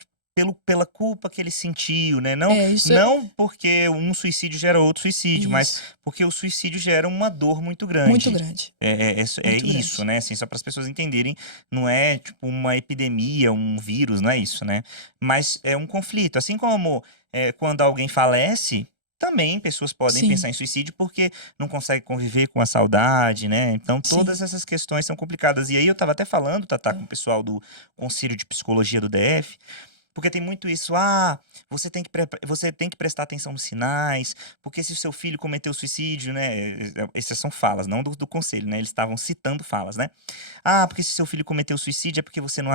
pela culpa que ele sentiu, né? isso, Não porque um suicídio gera outro suicídio, mas isso, porque o suicídio gera uma dor muito muito grande. grande, É muito isso, grande. né? Assim, só para as pessoas entenderem, não é tipo uma epidemia, um vírus, não é isso, né? Mas é um conflito. Assim como quando alguém falece, também pessoas podem Sim, pensar em suicídio porque não conseguem conviver com a saudade, né? Então, sim. todas essas questões são complicadas. E aí, eu estava até falando, Tatá, com o pessoal do Conselho de Psicologia do DF, porque tem muito isso, você tem que prestar atenção nos sinais, porque se o seu filho cometeu suicídio, né? Essas são falas, não do conselho, né? Eles estavam citando falas, né? Porque se seu filho cometeu suicídio é porque você não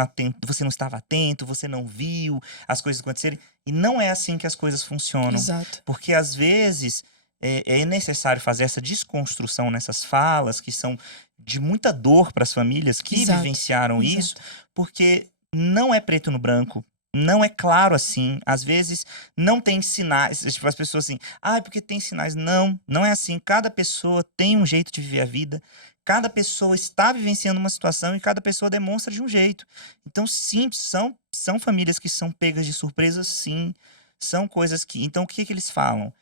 estava atento, você não viu as coisas acontecerem. E não é assim que as coisas funcionam. Exato, Porque às vezes é necessário fazer essa desconstrução nessas falas, que são de muita dor para as famílias que exato, vivenciaram isso, exato. porque não é preto no branco. Não é claro assim. Às vezes não tem sinais. Tipo, as pessoas assim, é porque tem sinais. Não, não é assim. Cada pessoa tem um jeito de viver a vida. Cada pessoa está vivenciando uma situação e cada pessoa demonstra de um jeito. Então, sim, são famílias que são pegas de surpresa, sim. São coisas que. Então, o que que eles falam?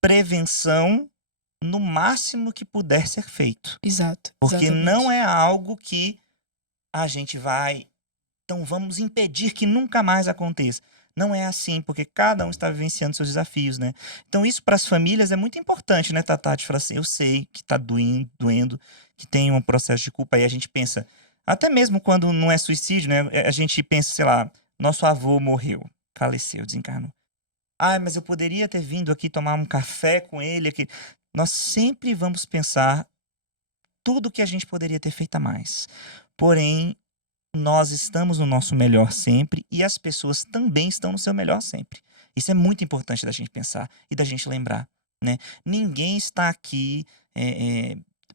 Prevenção no máximo que puder ser feito. Exato, Porque não exatamente. é algo que a gente vai. Então, vamos impedir que nunca mais aconteça. Não é assim, porque cada um está vivenciando seus desafios, né? Então, isso para as famílias é muito importante, né, Tatá? De falar assim, eu sei que tá doendo, que tem um processo de culpa, aí a gente pensa, até mesmo quando não é suicídio, né? A gente pensa, sei lá, nosso avô morreu, faleceu, desencarnou. Mas eu poderia ter vindo aqui tomar um café com ele aqui. Nós sempre vamos pensar tudo que a gente poderia ter feito a mais. Porém, nós estamos no nosso melhor sempre e as pessoas também estão no seu melhor sempre. Isso é muito importante da gente pensar e da gente lembrar, né? Ninguém está aqui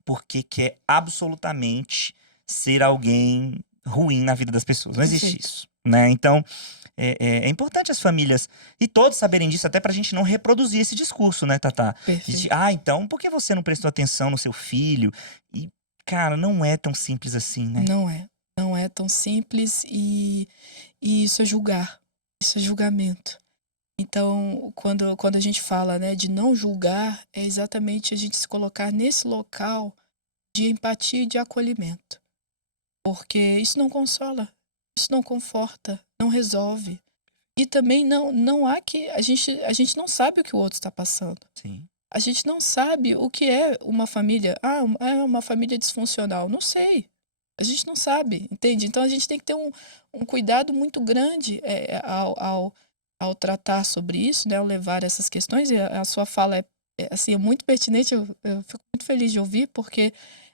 porque quer absolutamente ser alguém ruim na vida das pessoas. Não existe Perfeito, isso, né? Então, é importante as famílias e todos saberem disso, até pra gente não reproduzir esse discurso, né, Tatá? perfeito. Então, por que você não prestou atenção no seu filho? E, cara, não é tão simples assim, né? Não é. Não é tão simples e isso é julgar. Isso é julgamento. Então, quando a gente fala, né, de não julgar, é exatamente a gente se colocar nesse local de empatia e de acolhimento. Porque isso não consola, isso não conforta, não resolve. E também não há que a gente não sabe o que o outro está passando. Sim. A gente não sabe o que é uma família. É uma família disfuncional. Não sei. A gente não sabe, entende? Então a gente tem que ter um cuidado muito grande ao tratar sobre isso, né? Ao levar essas questões. E a sua fala assim, é muito pertinente, eu fico muito feliz de ouvir, porque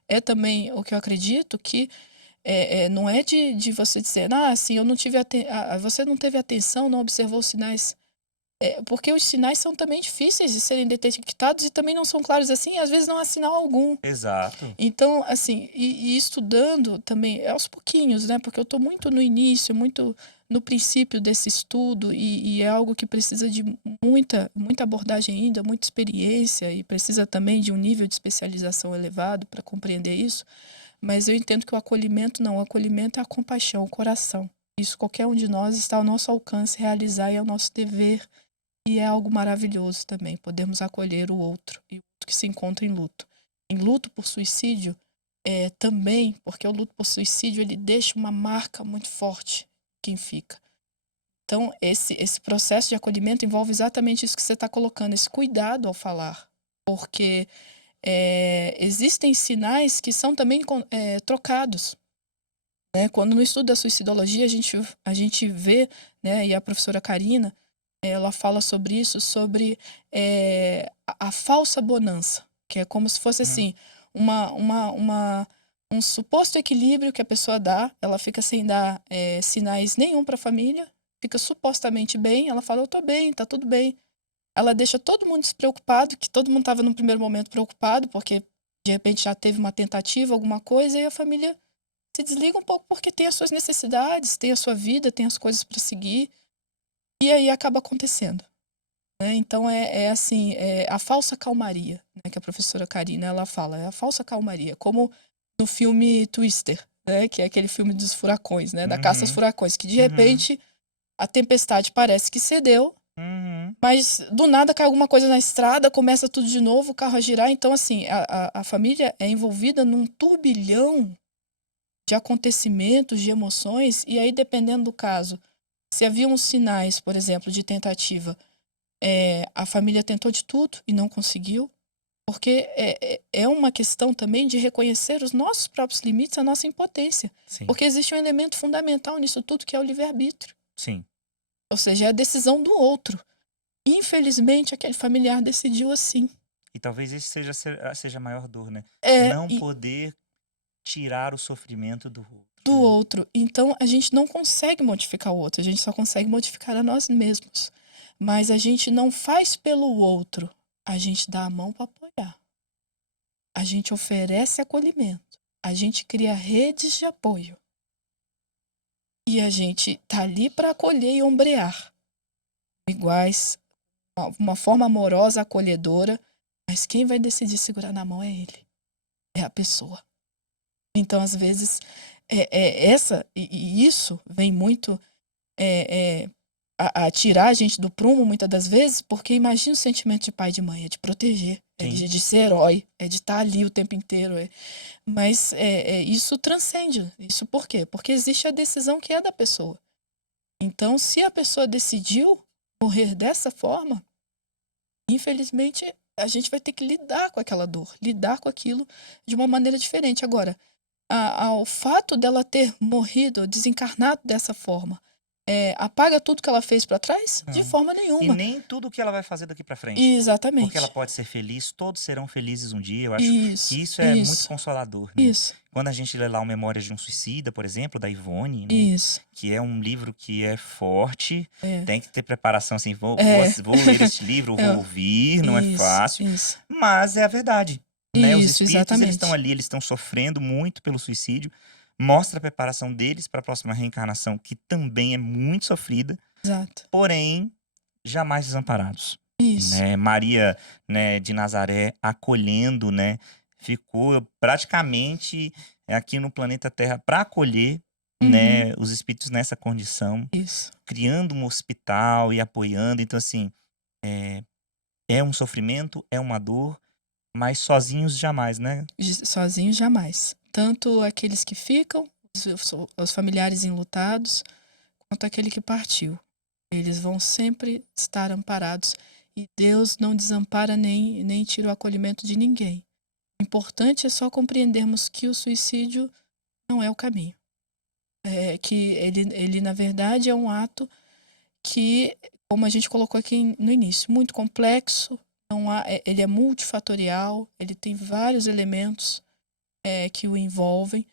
é também o que eu acredito que não é de você dizer, assim, eu não tive você não teve atenção, não observou os sinais. Porque os sinais são também difíceis de serem detectados e também não são claros assim, e às vezes não há sinal algum. Exato. Então, assim, e estudando também aos pouquinhos, né? Porque eu estou muito no início, muito no princípio desse estudo, e é algo que precisa de muita abordagem ainda, muita experiência, e precisa também de um nível de especialização elevado para compreender isso. Mas eu entendo que o acolhimento não, o acolhimento é a compaixão, o coração. Isso qualquer um de nós está ao nosso alcance realizar e é o nosso dever. E é algo maravilhoso também, podemos acolher o outro, e o outro que se encontra em luto. Em luto por suicídio, também, porque o luto por suicídio ele deixa uma marca muito forte em quem fica. Então, esse processo de acolhimento envolve exatamente isso que você está colocando, esse cuidado ao falar. Porque existem sinais que são também trocados. Né? Quando no estudo da suicidologia a gente vê, né, e a professora Karina, ela fala sobre isso, sobre a falsa bonança, que é como se fosse Uhum. assim, um suposto equilíbrio que a pessoa dá, ela fica sem dar sinais nenhum para a família, fica supostamente bem, ela fala, eu tô bem, tá tudo bem. Ela deixa todo mundo despreocupado, que todo mundo estava num primeiro momento preocupado, porque de repente já teve uma tentativa, alguma coisa, e a família se desliga um pouco porque tem as suas necessidades, tem a sua vida, tem as coisas para seguir, e aí acaba acontecendo. Né? Então é assim, é a falsa calmaria, né, que a professora Karina ela fala, é a falsa calmaria, como no filme Twister, né, que é aquele filme dos furacões, né, da caça aos Uhum, furacões, que de uhum, repente a tempestade parece que cedeu, uhum. mas do nada cai alguma coisa na estrada, começa tudo de novo, o carro a girar. Então, assim, a família é envolvida num turbilhão de acontecimentos, de emoções, e aí, dependendo do caso, se haviam sinais, por exemplo, de tentativa, a família tentou de tudo e não conseguiu, porque é uma questão também de reconhecer os nossos próprios limites, a nossa impotência. Sim, Porque existe um elemento fundamental nisso tudo, que é o livre-arbítrio. sim. Ou seja, é a decisão do outro. Infelizmente, aquele familiar decidiu assim. E talvez esse seja a maior dor, né? É, Não e poder tirar o sofrimento do outro, do né? outro. Então, a gente não consegue modificar o outro, a gente só consegue modificar a nós mesmos. Mas a gente não faz pelo outro, a gente dá a mão para apoiar. A gente oferece acolhimento. A gente cria redes de apoio. E a gente tá ali para acolher e ombrear. Iguais, uma forma amorosa, acolhedora. Mas quem vai decidir segurar na mão é ele. É a pessoa. Então, às vezes, e isso vem muito a tirar a gente do prumo, muitas das vezes, porque imagina o sentimento de pai e de mãe, é de proteger, é Sim. de ser herói, é de estar ali o tempo inteiro. Mas isso transcende. Isso por quê? Porque existe a decisão que é da pessoa. Então, se a pessoa decidiu morrer dessa forma, infelizmente, a gente vai ter que lidar com aquela dor, lidar com aquilo de uma maneira diferente. Agora, o fato dela ter morrido, desencarnado dessa forma, apaga tudo que ela fez para trás? De Não. forma E nenhuma. nem tudo que ela vai fazer daqui pra frente. Porque ela Exatamente. pode ser feliz, todos serão felizes um dia. Eu acho que Isso, isso é muito isso, consolador, né? isso, Quando a gente lê lá o Memórias de um Suicida, por exemplo, da Ivone, né? isso. Que é um livro que é forte, É, tem que ter preparação, assim, é, vou ler este livro, vou é, ouvir, não é isso, fácil, isso, mas é a verdade, né? Os isso, espíritos, eles estão exatamente. ali, eles estão sofrendo muito pelo suicídio, mostra a preparação deles para a próxima reencarnação, que também é muito sofrida, Exato. porém jamais desamparados, Isso. né? Maria, né, de Nazaré acolhendo, né, ficou praticamente aqui no planeta Terra para acolher, Uhum, né, os espíritos nessa condição, isso. criando um hospital e apoiando. Então, assim, é, é um sofrimento, é uma dor, mas sozinhos jamais, né? Sozinhos jamais. Tanto aqueles que ficam, os familiares enlutados, quanto aquele que partiu. Eles vão sempre estar amparados. E Deus não desampara nem tira o acolhimento de ninguém. O importante é só compreendermos que o suicídio não é o caminho. Que ele, na verdade, é um ato que, como a gente colocou aqui no início, muito complexo, não há, ele é multifatorial, ele tem vários elementos que o envolvem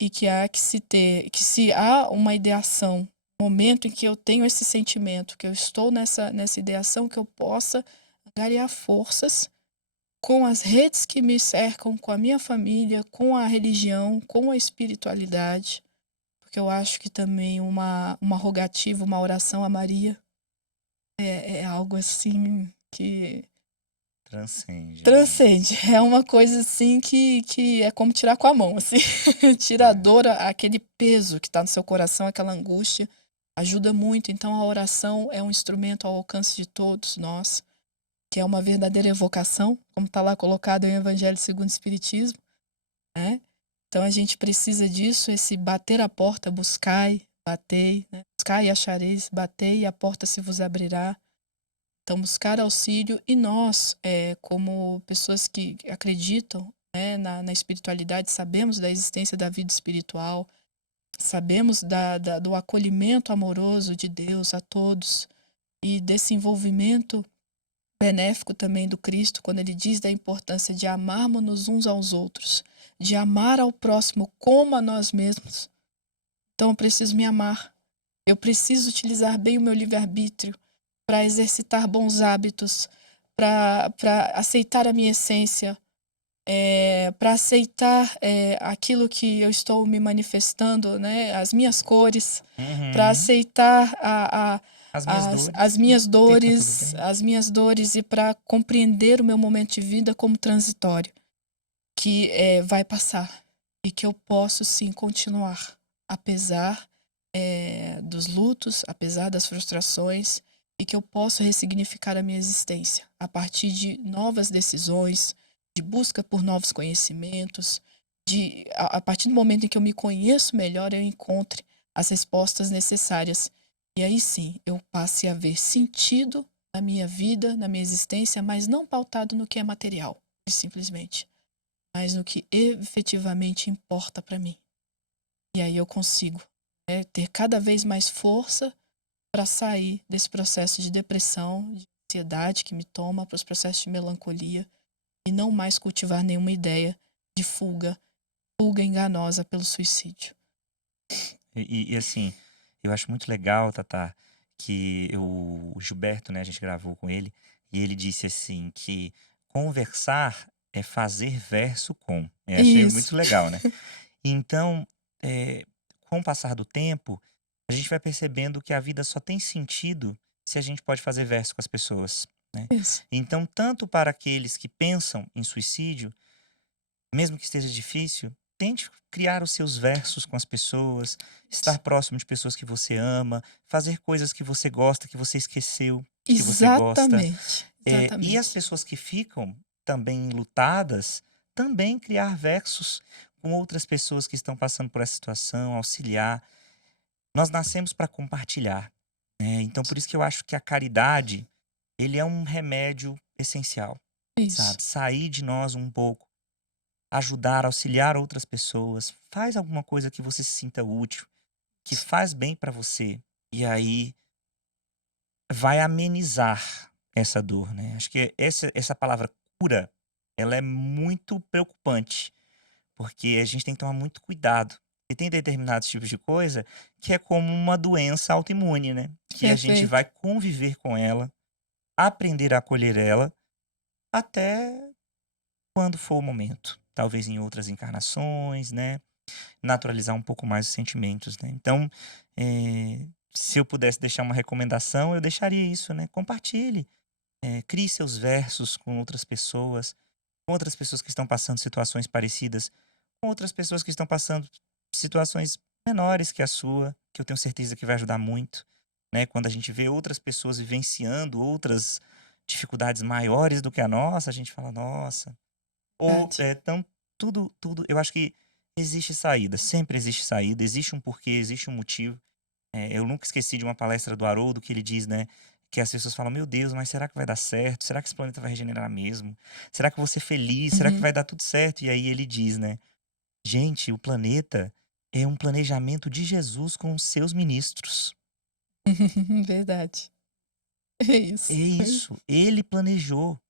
e que há que se ter, que se há uma ideação, momento em que eu tenho esse sentimento, que eu estou nessa ideação, que eu possa angariar forças com as redes que me cercam, com a minha família, com a religião, com a espiritualidade, porque eu acho que também uma rogativa, uma oração a Maria é algo assim que Transcende, né? transcende. É uma coisa assim que é como tirar com a mão, assim. Tira a É. dor, aquele peso que está no seu coração, aquela angústia, ajuda muito. Então a oração é um instrumento ao alcance de todos nós, que é uma verdadeira evocação, como está lá colocado em Evangelho segundo o Espiritismo, né? Então a gente precisa disso, esse bater a porta, buscai, batei, né? Buscai e achareis, batei e a porta se vos abrirá. Então, buscar auxílio e nós, como pessoas que acreditam, né, na espiritualidade, sabemos da existência da vida espiritual, sabemos do acolhimento amoroso de Deus a todos e desse envolvimento benéfico também do Cristo, quando ele diz da importância de amarmos-nos uns aos outros, de amar ao próximo como a nós mesmos. Então, eu preciso me amar. Eu preciso utilizar bem o meu livre-arbítrio para exercitar bons hábitos, para aceitar a minha essência, para aceitar, aquilo que eu estou me manifestando, né, as minhas cores, para Uhum. aceitar As minhas as dores. minhas E tá tudo dores, bem. as minhas dores e para compreender o meu momento de vida como transitório, que, vai passar e que eu posso sim continuar, apesar, dos lutos, apesar das frustrações, e que eu posso ressignificar a minha existência a partir de novas decisões, de busca por novos conhecimentos, a partir do momento em que eu me conheço melhor, eu encontre as respostas necessárias. E aí sim, eu passe a ver sentido na minha vida, na minha existência, mas não pautado no que é material, simplesmente, mas no que efetivamente importa para mim. E aí eu consigo, ter cada vez mais força para sair desse processo de depressão, de ansiedade que me toma, para os processos de melancolia, e não mais cultivar nenhuma ideia de fuga enganosa pelo suicídio. Assim, eu acho muito legal, Tatá, que o Gilberto, né, a gente gravou com ele, e ele disse assim que conversar é fazer verso com. Eu achei Isso, muito legal, né? Então, com o passar do tempo, a gente vai percebendo que a vida só tem sentido se a gente pode fazer verso com as pessoas, né? isso. Então, tanto para aqueles que pensam em suicídio, mesmo que esteja difícil, tente criar os seus versos com as pessoas, estar próximo de pessoas que você ama, fazer coisas que você gosta, que você esqueceu que você gosta. Exatamente, E as exatamente. pessoas que ficam também lutadas, também criar versos com outras pessoas que estão passando por essa situação, auxiliar. Nós nascemos para compartilhar, né? Então, por isso que eu acho que a caridade, ele é um remédio essencial, Isso. sabe? Sair de nós um pouco, ajudar, auxiliar outras pessoas, faz alguma coisa que você se sinta útil, que faz bem para você, e aí vai amenizar essa dor, né. Acho que essa palavra cura, ela é muito preocupante, porque a gente tem que tomar muito cuidado. E tem determinados tipos de coisa que é como uma doença autoimune, né, que a gente Perfeito. vai conviver com ela, aprender a acolher ela, até quando for o momento. Talvez em outras encarnações, né. Naturalizar um pouco mais os sentimentos, né. Então, se eu pudesse deixar uma recomendação, eu deixaria isso, né, compartilhe, crie seus versos com outras pessoas que estão passando situações parecidas, com outras pessoas que estão passando situações menores que a sua, que eu tenho certeza que vai ajudar muito, né. Quando a gente vê outras pessoas vivenciando outras dificuldades maiores do que a nossa, a gente fala: "Nossa". Ou, Verdade. então tudo eu acho que existe saída, sempre existe saída, existe um porquê, existe um motivo. Eu nunca esqueci de uma palestra do Haroldo que ele diz, né, que as pessoas falam: "Meu Deus, mas será que vai dar certo? Será que esse planeta vai regenerar mesmo? Será que eu vou ser feliz? Será que Uhum. vai dar tudo certo?" E aí ele diz, né: "Gente, o planeta é um planejamento de Jesus com os seus ministros. Verdade. É É isso. isso, ele planejou,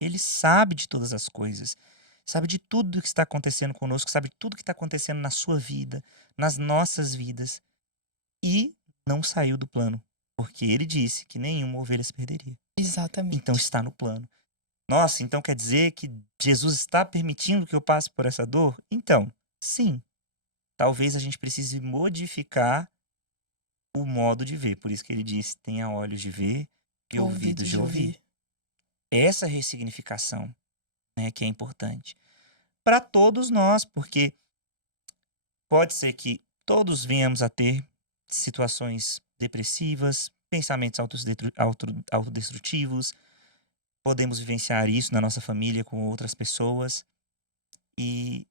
ele sabe de todas as coisas, sabe de tudo que está acontecendo conosco, sabe de tudo que está acontecendo na sua vida, nas nossas vidas, e não saiu do plano, porque ele disse que nenhuma ovelha se perderia. Então Exatamente. está no plano. Nossa, então quer dizer que Jesus está permitindo que eu passe por essa dor? Então, sim, talvez a gente precise modificar o modo de ver. Por isso que ele disse: tenha olhos de ver e ouvidos Ouvidos de de ouvir. ouvir. Essa ressignificação, né, que é importante para todos nós, porque pode ser que todos venhamos a ter situações depressivas, pensamentos autodestrutivos, podemos vivenciar isso na nossa família com outras pessoas, e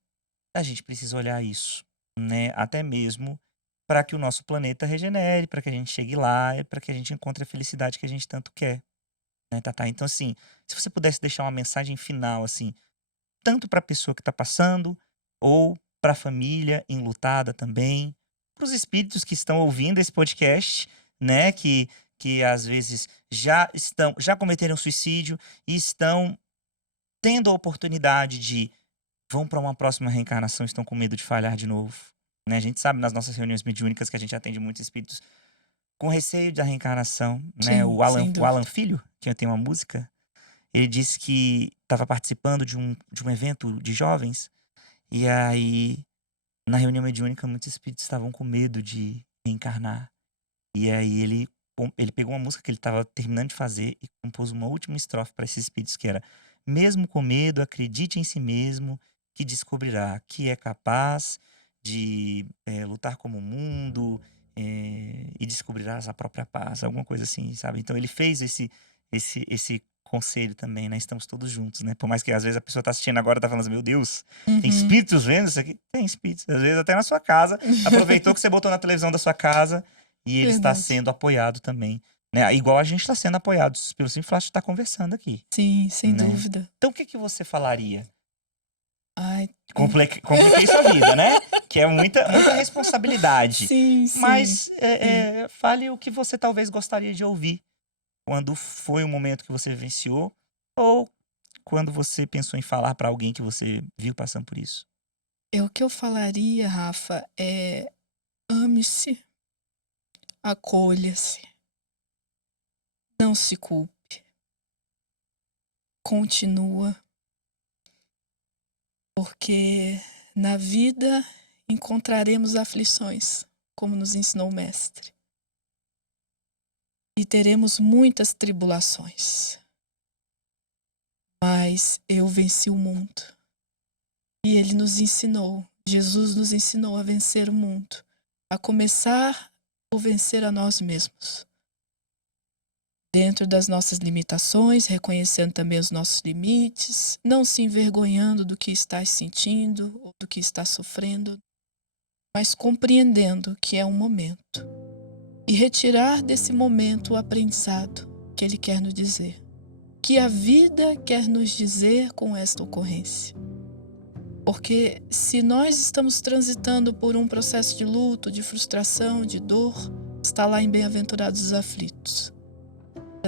a gente precisa olhar isso, né, até mesmo para que o nosso planeta regenere, para que a gente chegue lá, e para que a gente encontre a felicidade que a gente tanto quer, né, Tatá. Então, assim, se você pudesse deixar uma mensagem final, assim, tanto para a pessoa que está passando, ou para a família enlutada também, para os espíritos que estão ouvindo esse podcast, né, que às vezes já cometeram suicídio e estão tendo a oportunidade de vão para uma próxima reencarnação, estão com medo de falhar de novo, né. A gente sabe nas nossas reuniões mediúnicas que a gente atende muitos espíritos com receio da reencarnação, né? Sim, O Alan, sem o Alan dúvida. Filho, que tem uma música, ele disse que estava participando de um evento de jovens, e aí, na reunião mediúnica, muitos espíritos estavam com medo de reencarnar. E aí ele pegou uma música que ele estava terminando de fazer e compôs uma última estrofe para esses espíritos, que era: mesmo com medo, acredite em si mesmo, que descobrirá que é capaz de lutar como o mundo, e descobrirá a própria paz, alguma coisa assim, sabe? Então ele fez esse conselho também, né? Estamos todos juntos, né? Por mais que às vezes a pessoa tá assistindo agora e tá falando assim, meu Deus, tem Uhum. espíritos vendo isso aqui? Tem espíritos, às vezes até na sua casa. Aproveitou que você botou na televisão da sua casa e ele está Verdade. sendo apoiado também, né? Igual a gente está sendo apoiado pelo simples fato de estar conversando aqui, Sim, sem né? dúvida. Então o que que você falaria? Ai, Compliquei sua vida, né? Que é muita responsabilidade. sim, sim, Mas sim. fale o que você talvez gostaria de ouvir quando foi o momento que você vivenciou ou quando você pensou em falar para alguém que você viu passando por isso. O que eu falaria, Rafa, é: ame-se, acolha-se, não se culpe, continua, porque na vida encontraremos aflições, como nos ensinou o mestre, e teremos muitas tribulações. Mas eu venci o mundo. E ele nos ensinou, Jesus nos ensinou a vencer o mundo, a começar por vencer a nós mesmos. Dentro das nossas limitações, reconhecendo também os nossos limites, não se envergonhando do que está sentindo ou do que está sofrendo, mas compreendendo que é um momento. E retirar desse momento o aprendizado que ele quer nos dizer, que a vida quer nos dizer com esta ocorrência. Porque se nós estamos transitando por um processo de luto, de frustração, de dor, está lá em Bem-aventurados os aflitos.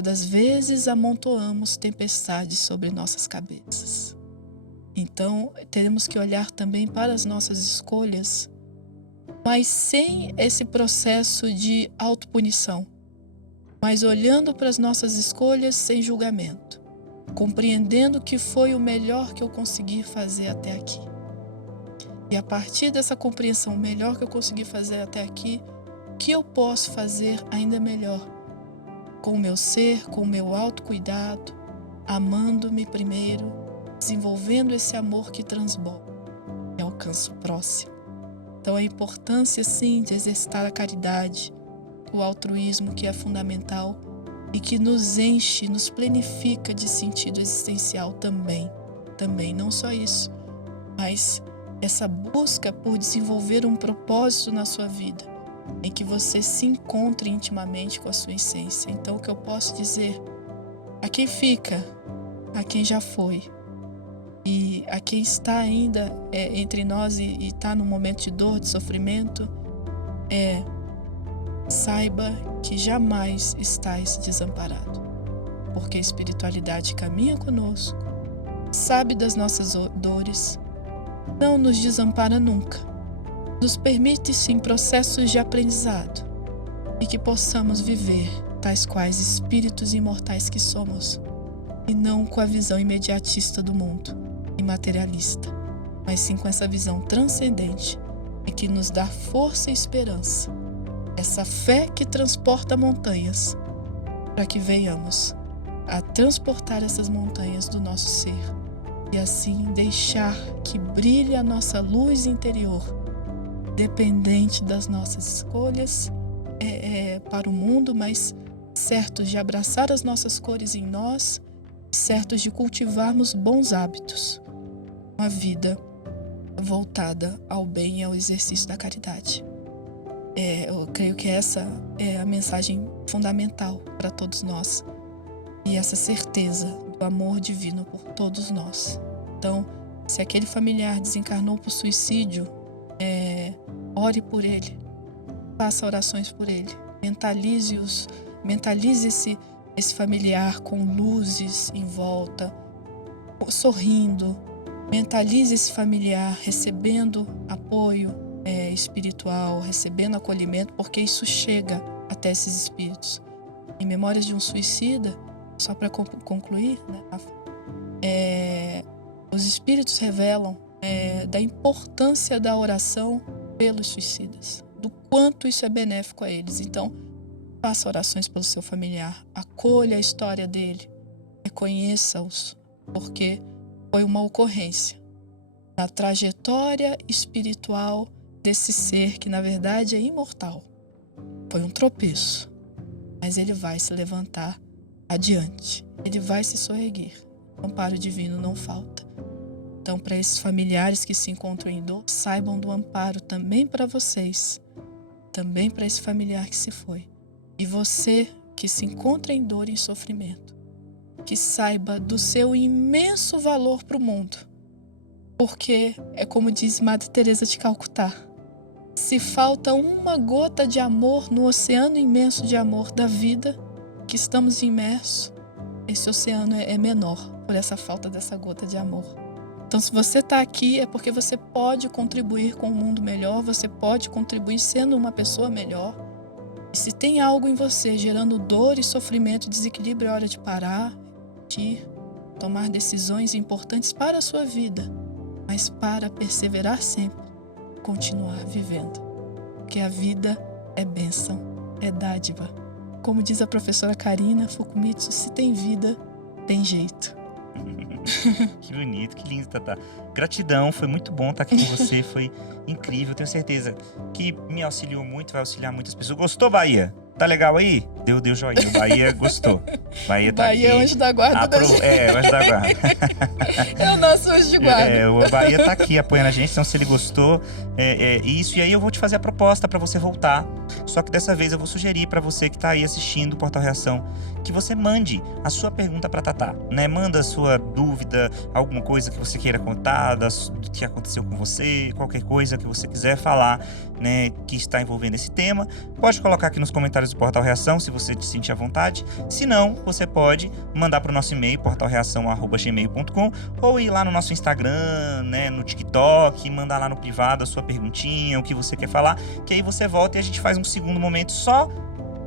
Das vezes amontoamos tempestades sobre nossas cabeças. Então, teremos que olhar também para as nossas escolhas, mas sem esse processo de autopunição, mas olhando para as nossas escolhas sem julgamento, compreendendo que foi o melhor que eu consegui fazer até aqui. E a partir dessa compreensão melhor que eu consegui fazer até aqui, o que eu posso fazer ainda melhor? Com o meu ser, com o meu autocuidado, amando-me primeiro, desenvolvendo esse amor que transborda e alcança o próximo. Então a importância sim de exercitar a caridade, o altruísmo, que é fundamental e que nos enche, nos plenifica de sentido existencial também. Não só isso, mas essa busca por desenvolver um propósito na sua vida, em que você se encontre intimamente com a sua essência. Então o que eu posso dizer a quem fica, a quem já foi e a quem está ainda entre nós e está num momento de dor, de sofrimento, saiba que jamais estais desamparado, porque a espiritualidade caminha conosco, sabe das nossas dores, não nos desampara nunca, nos permite sim processos de aprendizado e que possamos viver tais quais espíritos imortais que somos, e não com a visão imediatista do mundo e materialista, mas sim com essa visão transcendente e que nos dá força e esperança, essa fé que transporta montanhas, para que venhamos a transportar essas montanhas do nosso ser e assim deixar que brilhe a nossa luz interior, dependente das nossas escolhas para o mundo, mas certos de abraçar as nossas cores em nós, certos de cultivarmos bons hábitos, uma vida voltada ao bem e ao exercício da caridade. Eu creio que essa é a mensagem fundamental para todos nós e essa certeza do amor divino por todos nós. Então, se aquele familiar desencarnou por suicídio, ore por ele, faça orações por ele, mentalize esse familiar com luzes em volta, sorrindo, mentalize esse familiar recebendo apoio espiritual, recebendo acolhimento, porque isso chega até esses espíritos. Em Memórias de um Suicida, só para concluir, né, os espíritos revelam da importância da oração pelos suicidas, do quanto isso é benéfico a eles. Então, faça orações pelo seu familiar, acolha a história dele, reconheça-os, porque foi uma ocorrência na trajetória espiritual desse ser que, na verdade, é imortal. Foi um tropeço, mas ele vai se levantar adiante, ele vai se soerguer. O amparo divino não falta. Então, para esses familiares que se encontram em dor, saibam do amparo também para vocês, também para esse familiar que se foi. E você que se encontra em dor e em sofrimento, que saiba do seu imenso valor para o mundo. Porque é como diz Madre Teresa de Calcutá, se falta uma gota de amor no oceano imenso de amor da vida que estamos imersos, esse oceano é menor por essa falta dessa gota de amor. Então, se você está aqui, é porque você pode contribuir com um mundo melhor, você pode contribuir sendo uma pessoa melhor. E se tem algo em você gerando dor e sofrimento, desequilíbrio, é hora de parar, refletir, tomar decisões importantes para a sua vida, mas para perseverar sempre, continuar vivendo. Porque a vida é bênção, é dádiva. Como diz a professora Karina Fukumitsu, se tem vida, tem jeito. Que bonito, que lindo, Tatá. Gratidão, foi muito bom estar aqui com você, foi incrível. Tenho certeza que me auxiliou muito, vai auxiliar muitas pessoas. Gostou, Bahia? Tá legal aí? Deu joinha. O Bahia gostou. Bahia tá Bahia aqui. É o anjo da guarda da gente. É, o anjo da guarda. É o nosso anjo de guarda. O Bahia tá aqui apoiando a gente, então se ele gostou, isso. E aí eu vou te fazer a proposta para você voltar. Só que dessa vez eu vou sugerir para você que tá aí assistindo o Portal Reação, que você mande a sua pergunta para Tatá, né? Manda a sua dúvida, alguma coisa que você queira contar, do que aconteceu com você, qualquer coisa que você quiser falar, né, que está envolvendo esse tema. Pode colocar aqui nos comentários do Portal Reação, se você se sentir à vontade. Se não, você pode mandar para o nosso e-mail, portalreação@gmail.com, ou ir lá no nosso Instagram, né, no TikTok, mandar lá no privado a sua perguntinha, o que você quer falar, que aí você volta e a gente faz um segundo momento só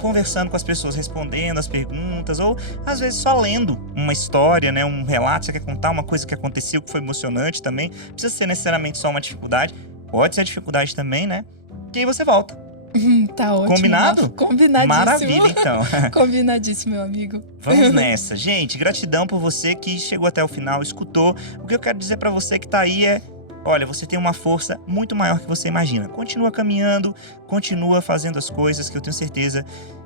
conversando com as pessoas, respondendo as perguntas, ou às vezes só lendo uma história, né, um relato, você quer contar uma coisa que aconteceu, que foi emocionante também. Não precisa ser necessariamente só uma dificuldade, pode ser dificuldade também, né? E aí você volta. Tá ótimo. Combinado? Combinadíssimo. Maravilha, então. Combinadíssimo, meu amigo. Vamos nessa. Gente, gratidão por você que chegou até o final, escutou. O que eu quero dizer pra você que tá aí é: olha, você tem uma força muito maior que você imagina. Continua caminhando, continua fazendo as coisas, que eu tenho certeza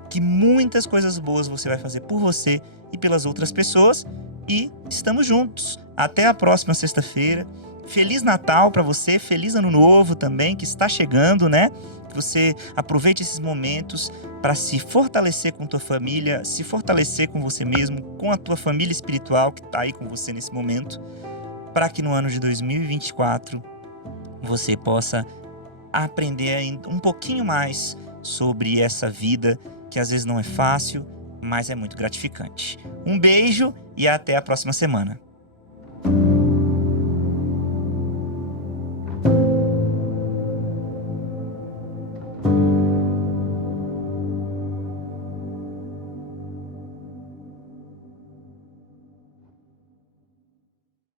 que muitas coisas boas você vai fazer por você e pelas outras pessoas. E estamos juntos. Até a próxima sexta-feira. Feliz Natal para você, feliz Ano Novo também, que está chegando, né? Que você aproveite esses momentos para se fortalecer com tua família, se fortalecer com você mesmo, com a tua família espiritual que está aí com você nesse momento, para que no ano de 2024 você possa aprender ainda um pouquinho mais sobre essa vida, que às vezes não é fácil, mas é muito gratificante. Um beijo e até a próxima semana.